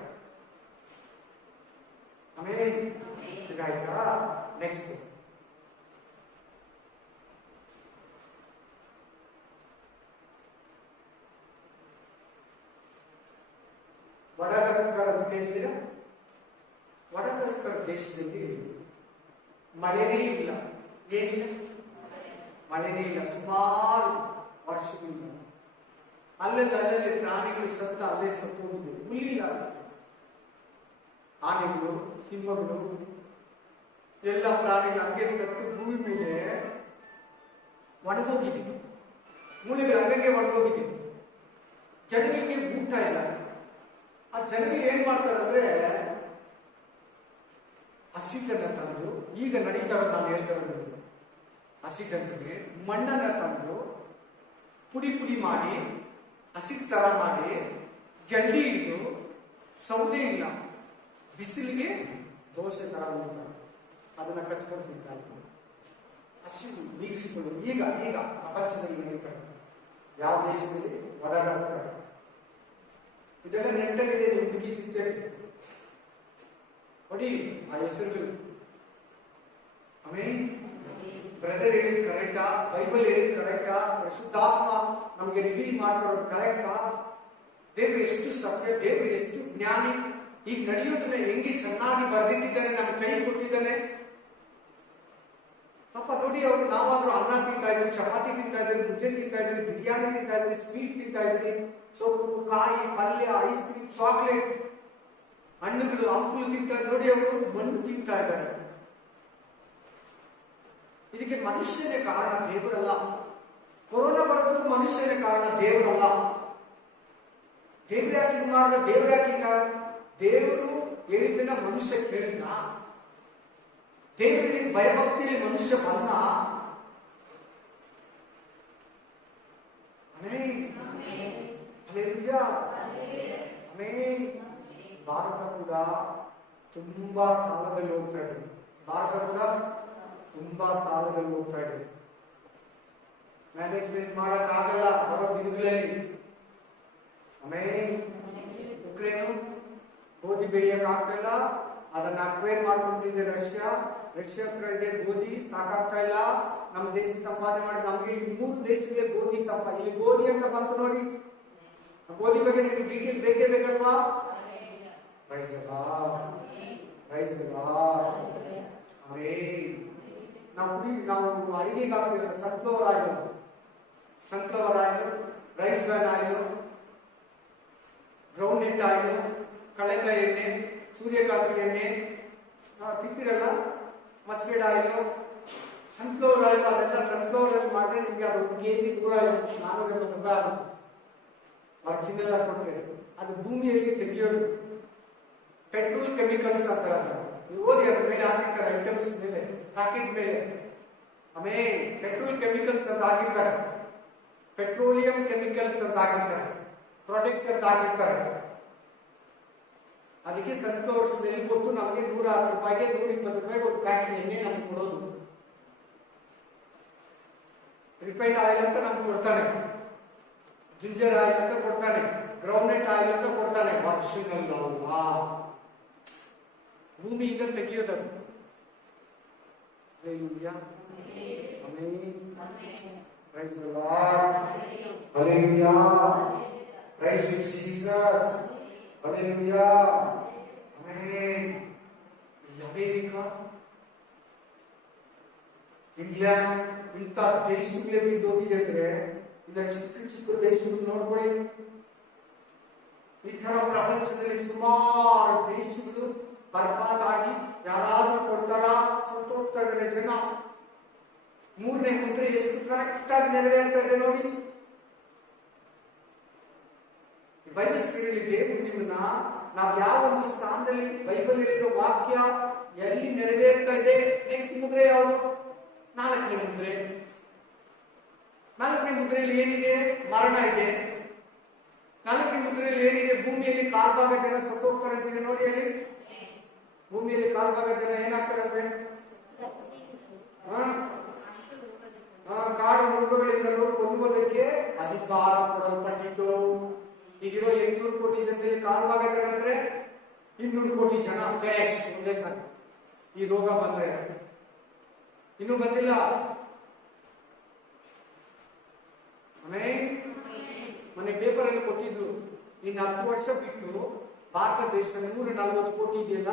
ಆಮೇಲೆ ಇದಾಯ್ತಾ? ನೆಕ್ಸ್ಟ್ ವಡಗಸ್ಕರ್ ಅಂತ ಕೇಳಿದ್ದೀರಾ? ವಡಗಸ್ಕರ್ ದೇಶದಲ್ಲಿ ಮಳೆನೇ ಇಲ್ಲ. ಏನಿಲ್ಲ? ಮಳೆನೇ ಇಲ್ಲ ಸುಮಾರು ವರ್ಷಗಳಿಂದ. ಅಲ್ಲಲ್ಲಿ ಪ್ರಾಣಿಗಳು ಸತ್ತ ಅಲ್ಲೇ ಸತ್ತು ಹೋಗಿದೆ. ಹುಲ್ಲಿಲ್ಲ. ಆನೆಗಳು, ಸಿಂಹಗಳು, ಎಲ್ಲ ಪ್ರಾಣಿಗಳು ಹಂಗೆ ಸತ್ತು ಭೂಮಿ ಮೇಲೆ ಒಣಗೋಗಿದೆ. ಮೂಳೆಗಳು ಹಂಗಂಗೆ ಒಣಗೋಗಿದೆ. ಜನಗಳಿಗೆ ಊಟ ಇಲ್ಲ. ಆ ಜನರಿಗೆ ಏನ್ ಮಾಡ್ತಾರೆ ಅಂದ್ರೆ ಹಸಿಟ್ಟನ್ನ ತಂದು, ಈಗ ನಡೀತಾ ಇರೋದು ನಾನು ಹೇಳ್ತಾ ಇರೋದು, ಹಸಿಟ್ಟಂತಿಗೆ ಮಣ್ಣನ್ನ ತಂದು ಪುಡಿ ಪುಡಿ ಮಾಡಿ ಹಸಿಟ್ ತರ ಮಾಡಿ ಜಲ್ಡಿ ಹಿಡಿದು, ಸೌದೆ ಇಲ್ಲ, ಬಿಸಿಲಿಗೆ ದೋಸೆ ತರ ಮಾಡ್ತಾರೆ, ಅದನ್ನ ಕಚ್ಕೊಂಡು ತಿಂತಾ ಇದ್ರು. ಹಸಿವು ನೀಗಿಸಿಕೊಳ್ಳು ಈಗ ಈಗ ಪ್ರಪಂಚದಲ್ಲಿ ನಡೀತಾರೆ. ಯಾವ ದೇಶದಲ್ಲಿ? ಮಡಗಾಸ್ಕರ್. ಇದೆಲ್ಲ ನೆಟ್ಟಲ್ಲಿದೆ, ಹುಡುಗಿ ಸಿಗ್ತೇವೆ ನೋಡಿ ಆ ಹೆಸರುಗಳು. ಆಮೇಲೆ ಬ್ರದರ್ ಹೇಳಿದ್ ಕರೆಕ್ಟಾ? ಬೈಬಲ್ ಹೇಳಿದ್ ಕರೆಕ್ಟಾ? ಪರಿಶುದ್ಧಾತ್ಮ ನಮಗೆ ರಿವೀಲ್ ಮಾಡ್ಕೊಳ್ಳೋದು ಕರೆಕ್ಟಾ? ದೇವರು ಎಷ್ಟು ಸತ್ಯ, ದೇವರು ಎಷ್ಟು ಜ್ಞಾನಿ. ಈಗ ನಡೆಯೋದನ್ನ ಹೆಂಗೆ ಚೆನ್ನಾಗಿ ಬರೆದಿಟ್ಟಿದ್ದಾನೆ, ನಮ್ಮ ಕೈ ಕೊಟ್ಟಿದ್ದಾನೆ. ಪಾಪ ನೋಡಿ, ಅವರು ನಾವಾದ್ರೂ ಅನ್ನ ತಿಂತಾ ಇದ್ವಿ, ಚಪಾತಿ ತಿಂತಾ ಇದ್ವಿ, ಮುದ್ದೆ ತಿಂತಾ ಇದ್ವಿ, ಬಿರಿಯಾನಿ ತಿಂತಾ ಇದ್ವಿ, ಸ್ವೀಟ್ ತಿಂತಾ ಇದ್ವಿ, ಸೊಪ್ಪು, ಕಾಯಿ, ಪಲ್ಯ, ಐಸ್ ಕ್ರೀಮ್, ಚಾಕ್ಲೇಟ್, ಹಣ್ಣುಗಳು, ಹಂಪಲು ತಿಂತಾ ಇದ್ರು. ನೋಡಿ ಅವರು ಮಣ್ಣು ತಿಂತಾ ಇದ್ದಾರೆ. ಇದಕ್ಕೆ ಮನುಷ್ಯನೇ ಕಾರಣ, ದೇವರಲ್ಲ. ಕೊರೋನಾ ಬರೋದಕ್ಕೂ ಮನುಷ್ಯನೇ ಕಾರಣ, ದೇವರಲ್ಲ. ದೇವ್ರು ಯಾಕೆ ಹಿಂಗ್ ಮಾಡಿದ? ದೇವ್ರು ಯಾಕೆ ಹಿಂಗ? ದೇವರು ಹೇಳಿದ್ದನ್ನ ಮನುಷ್ಯ ಕೇಳಿದ? ದೇವರಿಗೆ ಭಯಭಕ್ತಿಯಲ್ಲಿ ಮನುಷ್ಯ ಬಂದ? ಭಾರತ ಕೂಡ ತುಂಬಾ ಸಾಲದಲ್ಲಿ ಹೋಗ್ತಾ ಇದೆ. ಭಾರತ ಕೂಡ ತುಂಬಾ ಸಾಲದಲ್ಲಿ ಹೋಗ್ತಾ ಇದೆ. ಮ್ಯಾನೇಜ್ಮೆಂಟ್ ಮಾಡಕ್ ಆಗಲ್ಲ ಬರೋ ದಿನಗಳಲ್ಲಿ. ಉಕ್ರೇನು ಗೋಧಿ ಬೆಳೆಯಕ್ ಆಗ್ತಾ ಇಲ್ಲ, ಅದನ್ನ ಅಕ್ವೈರ್ ಮಾಡ್ಕೊಂಡಿದೆ ರಷ್ಯಾ. ರಷ್ಯಾ ಹತ್ರ ಇದೆ ಗೋಧಿ, ಸಾಕಾಗ್ತಾ ಇಲ್ಲ. ನಮ್ಮ ದೇಶ ಸಂಪಾದನೆ ಮಾಡಿ ನಮ್ಗೆ ಈ 3 ದೇಶಕ್ಕೆ ಗೋಧಿ ಇಲ್ಲಿ ಗೋಧಿ ಅಂತ ಬಂತು ನೋಡಿ. ಗೋಧಿ ಬಗ್ಗೆ ನಿಮಗೆ ಡೀಟೇಲ್ ಬೇಕೇ ಬೇಕಲ್ವಾ? Praise the Lord, praise the Lord. Amen. ನಾವು ಅಡಿಗೆಗೆ ಹಾಕ್ತಿರೋ sunflower oil, rice bran oil, groundnut oil, ಕಡಲೆಕಾಯಿ ಎಣ್ಣೆ, ಸೂರ್ಯಕಾಂತಿ ಎಣ್ಣೆ ತಿಂತಿರಲ್ಲ, ಮಸ್ಟರ್ಡ್ ಆಯಿಲ್, ಸನ್ಫ್ಲವರ್ ಆಯಿಲ್, ಅದೆಲ್ಲ ಸನ್ಫ್ಲವರ್ ಆಯಿಲ್ ಮಾಡಿದ್ರೆ ನಿಮ್ಗೆ ಅದು 1 kg 450 ರೂಪಾಯಿ ಆಗುತ್ತೆ. ಒರಿಜಿನಲ್ ಆಗಿ ಕೊಟ್ಟರೆ ಅದು ಭೂಮಿಯಲ್ಲಿ ತೆಗೆಯೋದು. ಪೆಟ್ರೋಲ್ ಕೆಮಿಕಲ್ಸ್ ಅಂತಾರೆ. ನೀವು ಓದಿ, ಅದ್ರ ಮೇಲೆ ಹಾಕಿರ್ತಾರೆ, ಐಟಮ್ಸ್ ಮೇಲೆ, ಪ್ಯಾಕೆಟ್ ಮೇಲೆ. ಆಮೇಲೆ ಪೆಟ್ರೋಲ್ ಕೆಮಿಕಲ್ಸ್ ಅಂತ ಹಾಕಿರ್ತಾರೆ, ಪೆಟ್ರೋಲಿಯಂ ಕೆಮಿಕಲ್ಸ್ ಅಂತ ಹಾಕಿರ್ತಾರೆ, ಪ್ರಾಡಕ್ಟ್ ಅಂತ ಹಾಕಿರ್ತಾರೆ. ಅದಕ್ಕೆ ಸನ್ಫ್ಲವರ್ ಸ್ಮೆಲ್ ಕೊಟ್ಟು ನಮಗೆ 110 ರೂಪಾಯಿಗೆ 120 ರೂಪಾಯಿಗೆ ಒಂದು ಪ್ಯಾಕೆಟ್ ಎಣ್ಣೆ ನಮ್ಗೆ ಕೊಡೋದು. ರಿಫೈನ್ಡ್ ಆಯಿಲ್ ಅಂತ ನಮ್ಗೆ ಕೊಡ್ತಾನೆ, ಜಿಂಜರ್ ಆಯಿಲ್ ಅಂತ ಕೊಡ್ತಾನೆ, ಗ್ರೌಂಡ್ನಟ್ ಆಯಿಲ್ ಅಂತ ಕೊಡ್ತಾನೆ. ಒರಿಜಿನಲ್ ಅಲ್ವಾ? ಭೂಮಿಯಿಂದ ತೆಗೆಯೋದದು. Hallelujah. Amen. Praise the Lord. Hallelujah. Praise you, Jesus. Hallelujah. Amen. America, England ಇಂಥ ದೇಶಗಳೇ ಬಿದ್ದೋಗಿದೆ ಅಂದ್ರೆ ಇನ್ನ ಚಿಕ್ಕ ಚಿಕ್ಕ ದೇಶಗಳು ನೋಡ್ಕೊಳ್ಳಿ. ಈ ತರ ಪ್ರಪಂಚದಲ್ಲಿ ಸುಮಾರು ದೇಶಗಳು ಬರ್ಬಾದ್ ಆಗಿ ಯಾರಾದ್ರೂ ಕೊಡ್ತಾರ, ಸತ್ತೋಗ್ತಾ ಇದ್ದಾರೆ ಜನ. 3ನೇ ಮುದ್ರೆ ಎಷ್ಟು ಕರೆಕ್ಟ್ ಆಗಿ ನೆರವೇರ್ತಾ ಇದೆ ನೋಡಿ. ಬೈಬಲ್ ಸ್ಟಡಿಯಲ್ಲಿ ದೇವರು ನಿಮ್ಮನ್ನ ನಾವು ಯಾವ ಒಂದು ಸ್ಥಾನದಲ್ಲಿ ಬೈಬಲ್ ಇರೋ ವಾಕ್ಯ ಎಲ್ಲಿ ನೆರವೇರ್ತಾ ಇದೆ. ನೆಕ್ಸ್ಟ್ ಮುದ್ರೆ ಯಾವುದು? 4ನೇ ಮುದ್ರೆ. 4ನೇ ಮುದ್ರೆಯಲ್ಲಿ ಏನಿದೆ? ಮರಣ ಇದೆ. 4ನೇ ಮುದ್ರೆಯಲ್ಲಿ ಏನಿದೆ? ಭೂಮಿಯಲ್ಲಿ 4 ಜನ ಸತ್ತೋಗ್ತಾರೆ ಅಂತಿದೆ ನೋಡಿ. ಅಲ್ಲಿ ಭೂಮಿಯಲ್ಲಿ 4 ಜನ ಏನಾಗ್ತಾರಂತೆ? ಕಾಡು ಮೃಗಗಳಿಂದಲೂ ಕೊಲ್ಲುವುದಕ್ಕೆ ಅಧಿಕಾರ ಕೊಡಲ್ಪಟ್ಟಿತು. ಈಗಿರೋ 800 ಕೋಟಿ ಜನರಲ್ಲಿ 4 ಜನ ಅಂದ್ರೆ 200 ಕೋಟಿ ಜನ ಫ್ಯಾಶ್ ಒಂದೇ ಸರ್. ಈ ರೋಗ ಬಂದ್ರೆ ಇನ್ನೂ ಬಂದಿಲ್ಲ. ಮೊನ್ನೆ ಪೇಪರ್ ಅಲ್ಲಿ ಕೊಟ್ಟಿದ್ರು, ಇನ್ನು 10 ವರ್ಷ ಬಿಟ್ಟು ಭಾರತ ದೇಶ 140 ಕೋಟಿ ಇದೆಯಲ್ಲ,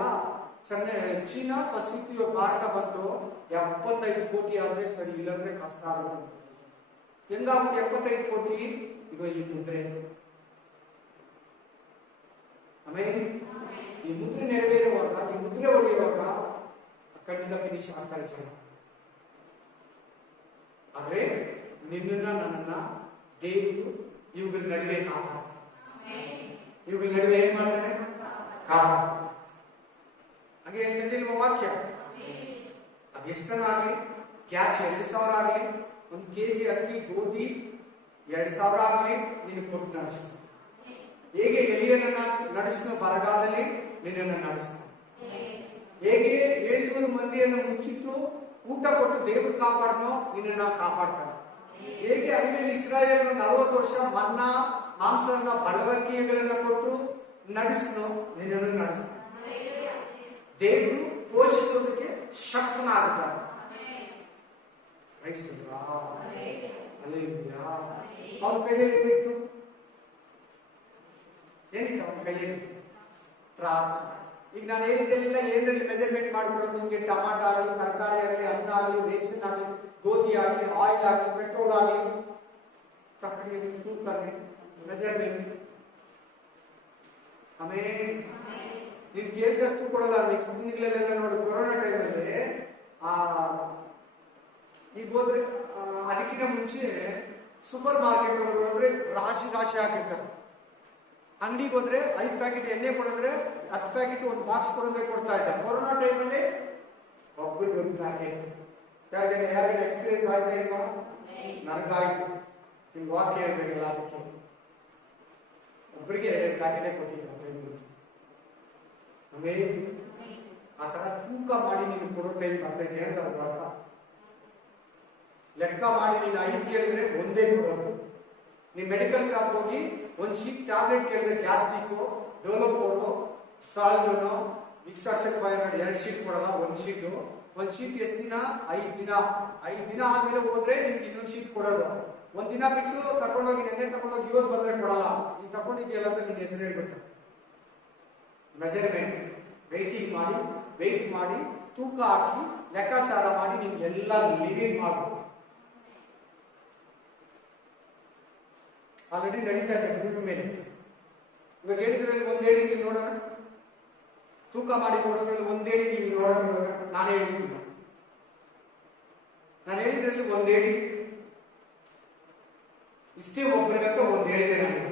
ಚೀನಾ ಫಸ್ಟ್ ಇತ್ತು, ಇವಾಗ ಭಾರತ ಬಂತು 75 ಕೋಟಿ ಆದ್ರೆ ಸರಿ, ಇಲ್ಲಾಂದ್ರೆ ಕಷ್ಟ ಆಗುತ್ತೆ. ಹೆಂಗಾಗುತ್ತೆ 75 ಕೋಟಿ? ಈಗ ಈ ಮುದ್ರೆ. ಆಮೇಲೆ ಈ ಮುದ್ರೆ ನೆರವೇರುವಾಗ, ಈ ಮುದ್ರೆ ಹೊಡೆಯುವಾಗ ಖಂಡಿತ ಫಿನಿಶ್ ಆಗ್ತಾರೆ ಜನ. ಆದ್ರೆ ನಿನ್ನನ್ನ ನನ್ನನ್ನ ದೇವರು ಇವುಗಳ ನಡುವೆ ಕಾಪಾಡ್ತಾನೆ. ಇವುಗಳ ನಡುವೆ ಏನ್ ಮಾಡ್ತಾನೆ? ಕಾಪಾಡ್ತಾನೆ. ಹಾಗೆ ಹೇಳ್ತಿದ್ದಿಲ್ವ ವಾಕ್ಯ? ಅದೆಷ್ಟನಾಗ್ಲಿ, ಕ್ಯಾಶ್ 2,000 ಆಗ್ಲಿ, 1 kg ಅಕ್ಕಿ ಗೋಧಿ 2,000 ಆಗ್ಲಿ, ನೀನು ಕೊಟ್ಟು ನಡೆಸ್ತಾನೆ. ಹೇಗೆ ಎಲಿಯನನ್ನ ನಡೆಸಿದ ಬರಗಾಲದಲ್ಲಿ ನಿನ್ನನ್ನು ನಡೆಸ್ತಾನೆ. ಹೇಗೆ 700 ಮಂದಿಯನ್ನು ಮುಚ್ಚಿಟ್ಟು ಊಟ ಕೊಟ್ಟು ದೇವರು ಕಾಪಾಡನೋ ನಿನ್ನನ್ನು ಕಾಪಾಡ್ತಾನೆ. ಹೇಗೆ ಅಡಿಯಲ್ಲಿ ಇಸ್ರಾಯೇಲ್ 40 ವರ್ಷ ಮನ್ನಾ ಮಾಂಸದ ಬಲವರ್ಗೀಯಗಳನ್ನ ಕೊಟ್ಟು ನಡೆಸಿನೋ ನಿನ್ನನ್ನು ನಡೆಸ್ತಾನೆ. ದೇವರು ಪೋಷಿಸೋದಕ್ಕೆ ಶಕ್ತನಾಗುತ್ತಾನೆ. ಅವನ ಕೈಯಲ್ಲಿ ಏನಿತ್ತು? ಅವನ ಕೈಯಲ್ಲಿ ತ್ರಾಸು. ಈಗ ನಾನು ಹೇಳಿದ್ದೆಲ್ಲ ಏನ್ರಲ್ಲಿ ಮೆಜರ್ಮೆಂಟ್ ಮಾಡ್ಕೊಡೋದು? ನಿಮ್ಗೆ ಟಮಾಟ ಆಗಲಿ, ತರಕಾರಿ ಆಗಲಿ, ಹಣ್ಣು ಆಗಲಿ, ರೇಷನ್ ಆಗಲಿ, ಗೋಧಿ ಆಗಲಿ, ಆಯಿಲ್ ಆಗಲಿ, ಪೆಟ್ರೋಲ್ ಆಗಲಿ, ತಕ್ಕಡಿಯಲ್ಲಿ ತೂಕಲ್ಲಿ ಮೆಜರ್ಮೆಂಟ್. ಆಮೇಲೆ ನೀನ್ ಕೇಳಿದಷ್ಟು ಕೊಡಲ್ಲ. ನೆಕ್ಸ್ಟ್ ದಿನಗಳೆಲ್ಲ ನೋಡಿ, ಕೊರೋನಾ ಟೈಮಲ್ಲಿ ಈಗ ಹೋದ್ರೆ ಅದಕ್ಕಿಂತ ಮುಂಚೆ ಸೂಪರ್ ಮಾರ್ಕೆಟ್ ಹೋದ್ರೆ ರಾಶಿ ರಾಶಿ ಹಾಕಿರ್ತಾರೆ. ಅಂಗಡಿಗೆ ಹೋದ್ರೆ 5 ಪ್ಯಾಕೆಟ್ ಎಣ್ಣೆ ಕೊಡಿದ್ರೆ 10 ಪ್ಯಾಕೆಟ್ ಒಂದು ಬಾಕ್ಸ್ ಕೊಡೋದೇ ಕೊಡ್ತಾ ಇದ್ದಾರೆ. ಕೊರೋನಾ ಟೈಮಲ್ಲಿ ಒಬ್ಬರಿಗೆ 1 ಪ್ಯಾಕೆಟ್. ಯಾರಿಗಾರ ಎಕ್ಸ್ಪೀರಿಯನ್ಸ್ ಆಯ್ತಾ ಇಲ್ವಾ? ನನಗಾಯ್ತು. ನಿಮ್ಗೆ ವಾಕ್ಯ ಹೇಳ್ಬೇಕಲ್ಲ, ಅದಕ್ಕೆ ಒಬ್ಬರಿಗೆ 2 ಪ್ಯಾಕೆಟೇ ಕೊಟ್ಟಿದ್ದ ಟೈಮಲ್ಲಿ. ಆಮೇಲೆ ಆ ತರ ತೂಕ ಮಾಡಿ ನೀನು ಕೊಡೋ ಟೈಮ್ ಬರ್ತೈತೆ ಅಂತ ಅದ್ರ ಅರ್ಥ. ಲೆಕ್ಕ ಮಾಡಿ ನೀನು 5 ಕೇಳಿದ್ರೆ ಒಂದೇ ಕೊಡೋದು. ನೀವು ಮೆಡಿಕಲ್ ಶಾಪ್ ಹೋಗಿ 1 ಶೀಟ್ ಟ್ಯಾಬ್ಲೆಟ್ ಕೇಳಿದ್ರೆ ಗ್ಯಾಸ್ಟ್ರಿಕ್ಕು, ಡೋಲೋಪೋರು, ಸಾಲ್ಡೋನೋ, ವಿಕ್ಸಾಕ್ಸೆಟ್ 500 2 ಶೀಟ್ ಕೊಡಲ್ಲ, 1 ಶೀಟು. 1 ಶೀಟ್ ಎಷ್ಟು ದಿನ? 5 ದಿನ. 5 ದಿನ ಆದ್ಮೇಲೆ ಹೋದ್ರೆ ನಿಮ್ಗೆ ಇನ್ನೊಂದು ಶೀಟ್ ಕೊಡೋದು. 1 ದಿನ ಬಿಟ್ಟು ತಗೊಂಡೋಗಿ ನೆನ್ನೆ ತಗೊಂಡೋಗಿ ಇವತ್ತು ಬಂದ್ರೆ ಕೊಡಲ್ಲ. ನೀನು ತಗೊಂಡಿದ್ಯಲ್ಲ ಅಂತ ನಿನ್ನ ಹೆಸರು ಹೇಳ್ಬಿಡ್ತಾರೆ. ಮೆಜರ್ಮೆಂಟ್, ವೆಯ್ಟಿಂಗ್ ಮಾಡಿ, ವೆಯ್ಟ್ ಮಾಡಿ, ತೂಕ ಹಾಕಿ, ಲೆಕ್ಕಾಚಾರ ಮಾಡಿ ನಿಮ್ಗೆಲ್ಲ ಲಿವಿಂಗ್ ಮಾಡಬೇಕು. ಆಲ್ರೆಡಿ ನಡೀತಾ ಇದೆ ಭೂಮಿ ಮೇಲೆ. ಇವಾಗ ಹೇಳಿದ್ರಲ್ಲಿ 1 ಹೇಳಿ ನೀವು ನೋಡೋಣ. ತೂಕ ಮಾಡಿ ಕೊಡೋದ್ರಲ್ಲಿ 1 ಹೇಳಿ ನೀವು ನೋಡೋಣ. ನಾನು ಹೇಳಿಲ್ಲ, ನಾನು ಹೇಳಿದ್ರಲ್ಲಿ 1 ಹೇಳಿ ಇಷ್ಟೇ. ಒಬ್ಬರಿಗಂತ 1 ಹೇಳಿದೆ ನಾನು.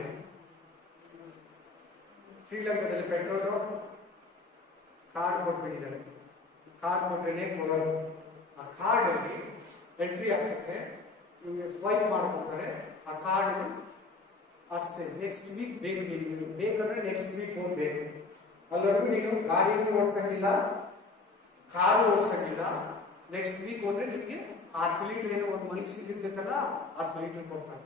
ಶ್ರೀಲಂಕಾದಲ್ಲಿ ಪೆಟ್ರೋಲ್ ಕಾರ್ಡ್ ಕೊಟ್ಬಿಟ್ಟಿದ್ದಾರೆ. ಕಾರ್ಡ್ ಕೊಟ್ರೇನೆ ಕೊಡೋದು. ಆ ಕಾರ್ಡ್ ಅಲ್ಲಿ ಎಂಟ್ರಿ ಆಗ್ತದೆ, ನಿಮಗೆ ಸ್ವೈಪ್ ಮಾಡ್ಕೊತಾರೆ. ಆ ಕಾರ್ಡ್ ಅಷ್ಟೇ. ನೆಕ್ಸ್ಟ್ ವೀಕ್ ಬೇಕು, ನಿಮಗೆ ಬೇಕಂದ್ರೆ ನೆಕ್ಸ್ಟ್ ವೀಕ್ ಹೋಗ್ಬೇಕು. ಅಲ್ಲಿವರೆಗೂ ನೀನು ಗಾಡಿನೂ ಓಡಿಸಂಗಿಲ್ಲ, ಕಾರು ಓಡಿಸಂಗಿಲ್ಲ. ನೆಕ್ಸ್ಟ್ ವೀಕ್ ಹೋದ್ರೆ ನಿಮಗೆ 10 ಲೀಟರ್ ಏನೋ ಒಂದು ಮನುಷ್ಯನಿಗೆ ಇರ್ತೈತಲ್ಲ 10 ಲೀಟರ್ ಕೊಡ್ತಾರೆ.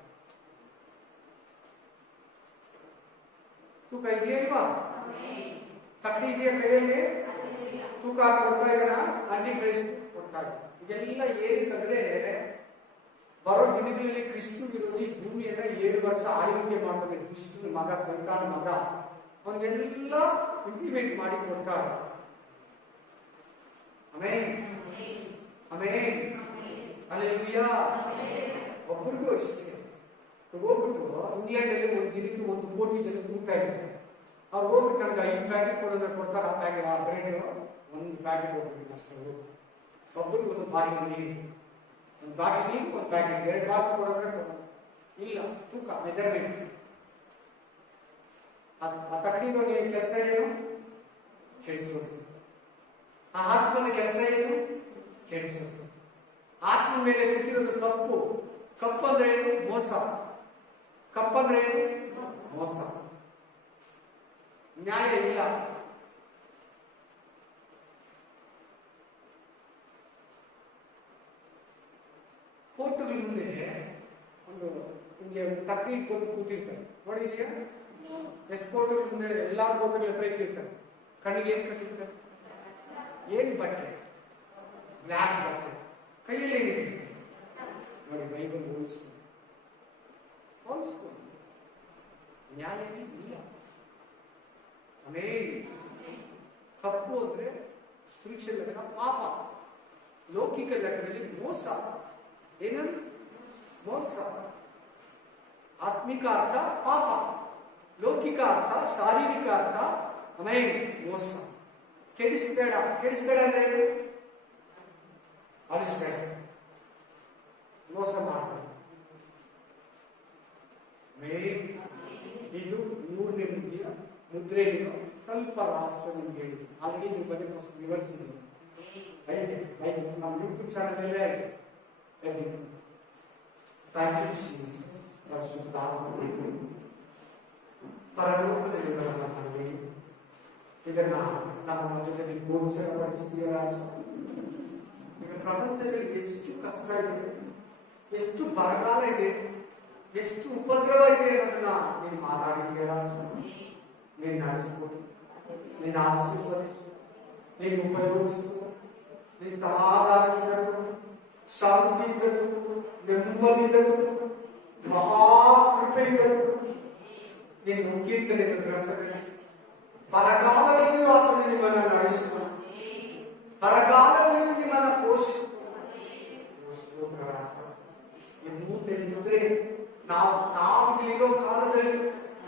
ತೂಕ ಇದೆಯಲ್ವಾ? ತಕ್ಕಡಿ ಇದೆಯಾ ಕೈಯಲ್ಲಿ? ತೂಕ ಕೊಡ್ತಾ ಇದ್ದಾನ? ಅಂಡಿ ಕಳಿಸಿ ಕೊಡ್ತಾ ಇದ್ದ. ಇದೆಲ್ಲ ಏನಕ್ಕಂದ್ರೆ ಬರೋ ದಿನಗಳಲ್ಲಿ ಕ್ರಿಸ್ತು ವಿರೋಧಿ ಭೂಮಿಯನ್ನ 7 ವರ್ಷ ಆಳ್ವಿಕೆ ಮಾಡ್ತಾರೆ. ದುಷ್ಟನ ಮಗ, ಸೈತಾನ ಮಗ, ಅವನಿಗೆಲ್ಲ ಇಂಪ್ಲಿಮೆಂಟ್ ಮಾಡಿ ಕೊಡ್ತಾರೆ. Amen, amen, hallelujah. ಒಬ್ಬರಿಗೂ ಇಷ್ಟೇ. ಹೋಗ್ಬಿಟ್ಟು ಇಂಗ್ಲೆಂಡ್ ಅಲ್ಲಿ 1 ದಿನಕ್ಕೆ 1 ಕೋಟಿ ಜನ ಊಟ ಇದೆ. ಅವ್ರು ಹೋಗ್ಬಿಟ್ಟು ನನಗೆ 5 ಪ್ಯಾಕೆಟ್ ಕೊಡೋದ್ರೆ ಕೊಡ್ತಾರೆ. ಆ ಪ್ಯಾಕೆಟ್, ಆ ಬ್ರೆಡ್ 1 ಪ್ಯಾಕೆಟ್ ಹೋಗ್ಬಿಟ್ಟು ಅಷ್ಟೇ. ಒಬ್ಬರಿಗೆ 1 ಬಾಟಲ್ ನೀರು, 1 ಬಾಟಲ್ ನೀರು, 1 ಪ್ಯಾಕೆಟ್, 2 ಬಾಟಲ್ ಕೊಡೋದ್ರೆ ಇಲ್ಲ. ತೂಕ, ಮೆಜರ್ಮೆಂಟ್. ಆ ತಕ್ಕಡಿರೋ ನೀವು ಕೆಲಸ ಏನು? ಕೆಡಿಸೋದು. ಆ ಆತ್ಮನ ಕೆಲಸ ಏನು? ಕೆಡಿಸೋದು. ಆತ್ಮ ಮೇಲೆ ಕೂತಿರೋದು ಕಪ್ಪು. ಕಪ್ಪು ಅಂದ್ರೆ ಏನು? ಮೋಸ. ಕಪ್ಪಂದ್ರೆ ಏನು? ಮೋಸ. ನ್ಯಾಯ ಇಲ್ಲ. ಕೋರ್ಟ್ಗಳ ಮುಂದೆ ಒಂದು ನಿಮಗೆ ತಕ್ಕಡಿ ಇಟ್ಕೊಂಡು ಕೂತಿರ್ತಾರೆ, ನೋಡಿದೀಯಾ? ಎಷ್ಟು ಕೋರ್ಟ್ಗಳ ಮುಂದೆ ಎಲ್ಲಾ ಕೋರ್ಟ್ಗಳ ಹತ್ರ ಇಟ್ಟಿರ್ತಾರೆ. ಕಣ್ಣಿಗೆ ಏನ್ ಕಟ್ಟಿರ್ತಾರೆ? ಏನ್ ಬಟ್ಟೆ? ಬ್ಲ್ಯಾಕ್ ಬಟ್ಟೆ. ಕೈಯಲ್ಲಿ ಏನಿದೆ ನೋಡಿ? ಬೈಬಲ್ ಹೋಲಿಸ್ಕೊಂಡು ನ್ಯಾಯವೇ ಇಲ್ಲ. ಆಮೇಲೆ ಕಪ್ಪು ಅಂದ್ರೆ ಸ್ಪಿರಿಚುವಲ್ ಲೆಕ್ಕ ಪಾಪ, ಲೌಕಿಕ ಲೆಕ್ಕದಲ್ಲಿ ಮೋಸ. ಏನಂತ? ಮೋಸ. ಆತ್ಮಿಕ ಅರ್ಥ ಪಾಪ, ಲೌಕಿಕ ಅರ್ಥ ಶಾರೀರಿಕ ಅರ್ಥ ಆಮೇಲೆ ಮೋಸ. ಕೆಡಿಸಬೇಡ. ಕೆಡಿಸಬೇಡ ಅಂದ್ರೆ ಏನು? ಅಲಿಸಬೇಡ, ಮೋಸ ಮಾಡಬೇಡ. ಇದು 3ನೇ ಮುದ್ರೆಯನ್ನು ಸ್ವಲ್ಪ ರಹಸ್ಯ ನಿಮ್ಗೆ ಹೇಳಿ. ಆಲ್ರೆಡಿ ನಿಮ್ಮ ಬಗ್ಗೆ ಫಸ್ಟ್ ವಿವರಿಸಿದ್ದೀನಿ. ರೈಟ್ ನಮ್ಮ ಯೂಟ್ಯೂಬ್ ಚಾನಲ್ ಅಲ್ಲೇ ಆಗಿದೆ. Thank you Jesus. ಪರಲೋಕದಲ್ಲಿರುವ ತಂದೆ, ಇದನ್ನ ನಮ್ಮ ಮಧ್ಯದಲ್ಲಿ ಗೋಚರಪಡಿಸಿದೆಯ ರಾಜ. ಈಗ ಪ್ರಪಂಚದಲ್ಲಿ ಎಷ್ಟು ಕಷ್ಟ ಇದೆ, ಎಷ್ಟು ಬರಗಾಲ ಇದೆ, ಎಷ್ಟು ಉಪದ್ರವ ಇದೆ ಅನ್ನೋದನ್ನ ನೀನು ಮಾತಾಡಿದೆಯ ರಾಜ. ನೀನು ನಡೆಸ್ಕೊಡು, ನೀನು ಆಶೀರ್ವದಿಸು, ನೀನು ಉಪಯೋಗಿಸು, ನೀನು ಸಮಾಧಾನದಿಂದ ಶಾಂತಿಯಿಂದ ನೆಮ್ಮದಿಯಿಂದ ಮಹಾಕೃಪೆಯಿಂದ ನೀನು ಕೀರ್ತನೆ ಗ್ರಂಥದಲ್ಲಿ ಬರಗಾಲದಲ್ಲಿಯೂ ಆತನು ನಿಮ್ಮನ್ನು ನಡೆಸುವ, ಬರಗಾಲದಲ್ಲಿಯೂ ನಿಮ್ಮನ್ನು ಪೋಷಿಸುವ. ಮುದ್ರೆ ನಾವು ಇಲ್ಲಿರೋ ಕಾಲದಲ್ಲಿ,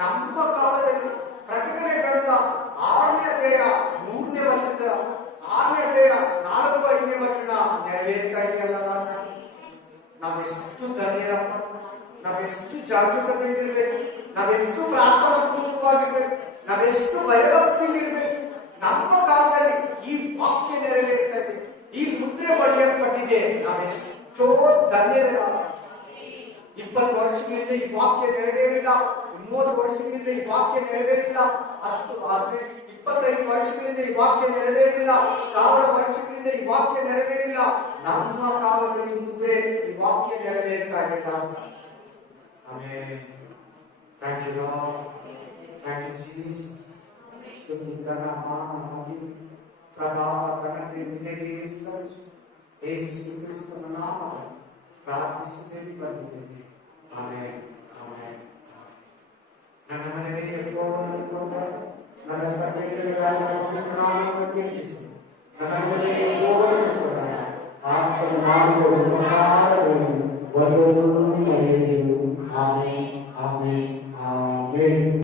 ನಮ್ಮ ಕಾಲದಲ್ಲಿ ಪ್ರಕಟಣೆ ಗ್ರಂಥ 6ನೇ ಅಧ್ಯಾಯ 3ನೇ ವಚನ, 6ನೇ ಅಧ್ಯಾಯ 4-5ನೇ ವಚನ ನೆರವೇರ್ತಾ ಇದೆಯಲ್ಲ ರಾಜ. ನಾವೆಷ್ಟು ಧನ್ಯರಪ್ಪ, ನಾವೆಷ್ಟು ಜಾಗರೂಕತೆ ಇರಬೇಕು, ನಾವೆಷ್ಟು ಪ್ರಾರ್ಥನಾ ಪೂರ್ವವಾಗಿರ್ಬೇಕು, ನಾವೆಷ್ಟು ಭಯಭಕ್ತಿಲಿರ್ಬೇಕು. ನಮ್ಮ ಕಾಲದಲ್ಲಿ ಈ ವಾಕ್ಯ ನೆರವೇರ್ತಾ ಇದೆ, ಈ ಮುದ್ರೆ ಬಡಿಯಲ್ಪಟ್ಟಿದೆ. ನಾವೆಷ್ಟೋ ಧನ್ಯರ. 20 ವರ್ಷಗಳಿಂದ ಈ ವಾಕ್ಯ ನೆರವೇರಿಲ್ಲ, 30 ವರ್ಷಗಳಿಂದ ಈ ವಾಕ್ಯ ನೆರವೇರಿಲ್ಲ, 25 ವರ್ಷಗಳಿಂದ ಈ ವಾಕ್ಯ ನೆರವೇರಿಲ್ಲ, 1000 ವರ್ಷಗಳಿಂದ ಈ ವಾಕ್ಯ ನೆರವೇರಿಲ್ಲ. ನಮ್ಮ ಕಾಲದಲ್ಲಿ ಮುದ್ರೆ ಈ ವಾಕ್ಯ ನೆರವೇರ್ತಾ ಇದೆ ರಾಜ. Amen. Thank you lord, thank you Jesus. ಸ್ತುತಿಗಣ ಮಾನವಾಗಿ ಪ್ರಭಾವ ಘನತೆ ನಿನಗೆ ಸಲ್ಲಿಸು. ಯೇಸು ಕ್ರಿಸ್ತನ ನಾಮದಲ್ಲಿ ಪ್ರಾರ್ಥಿಸುತ್ತೇವೆ, ಬಂದಿದ್ದೇವೆ. Amen, amen. ನನ್ನ ಮನೆಗೆ ನನ್ನ ಸಭೆಯಲ್ಲಿ ಕೀರ್ತಿಸಿ, ನನ್ನ ಮನೆಗೆ ಆತ್ಮ ಮಾಡುವ ಆಮೆನ್, ಆಮೆನ್, ಆಮೆನ್.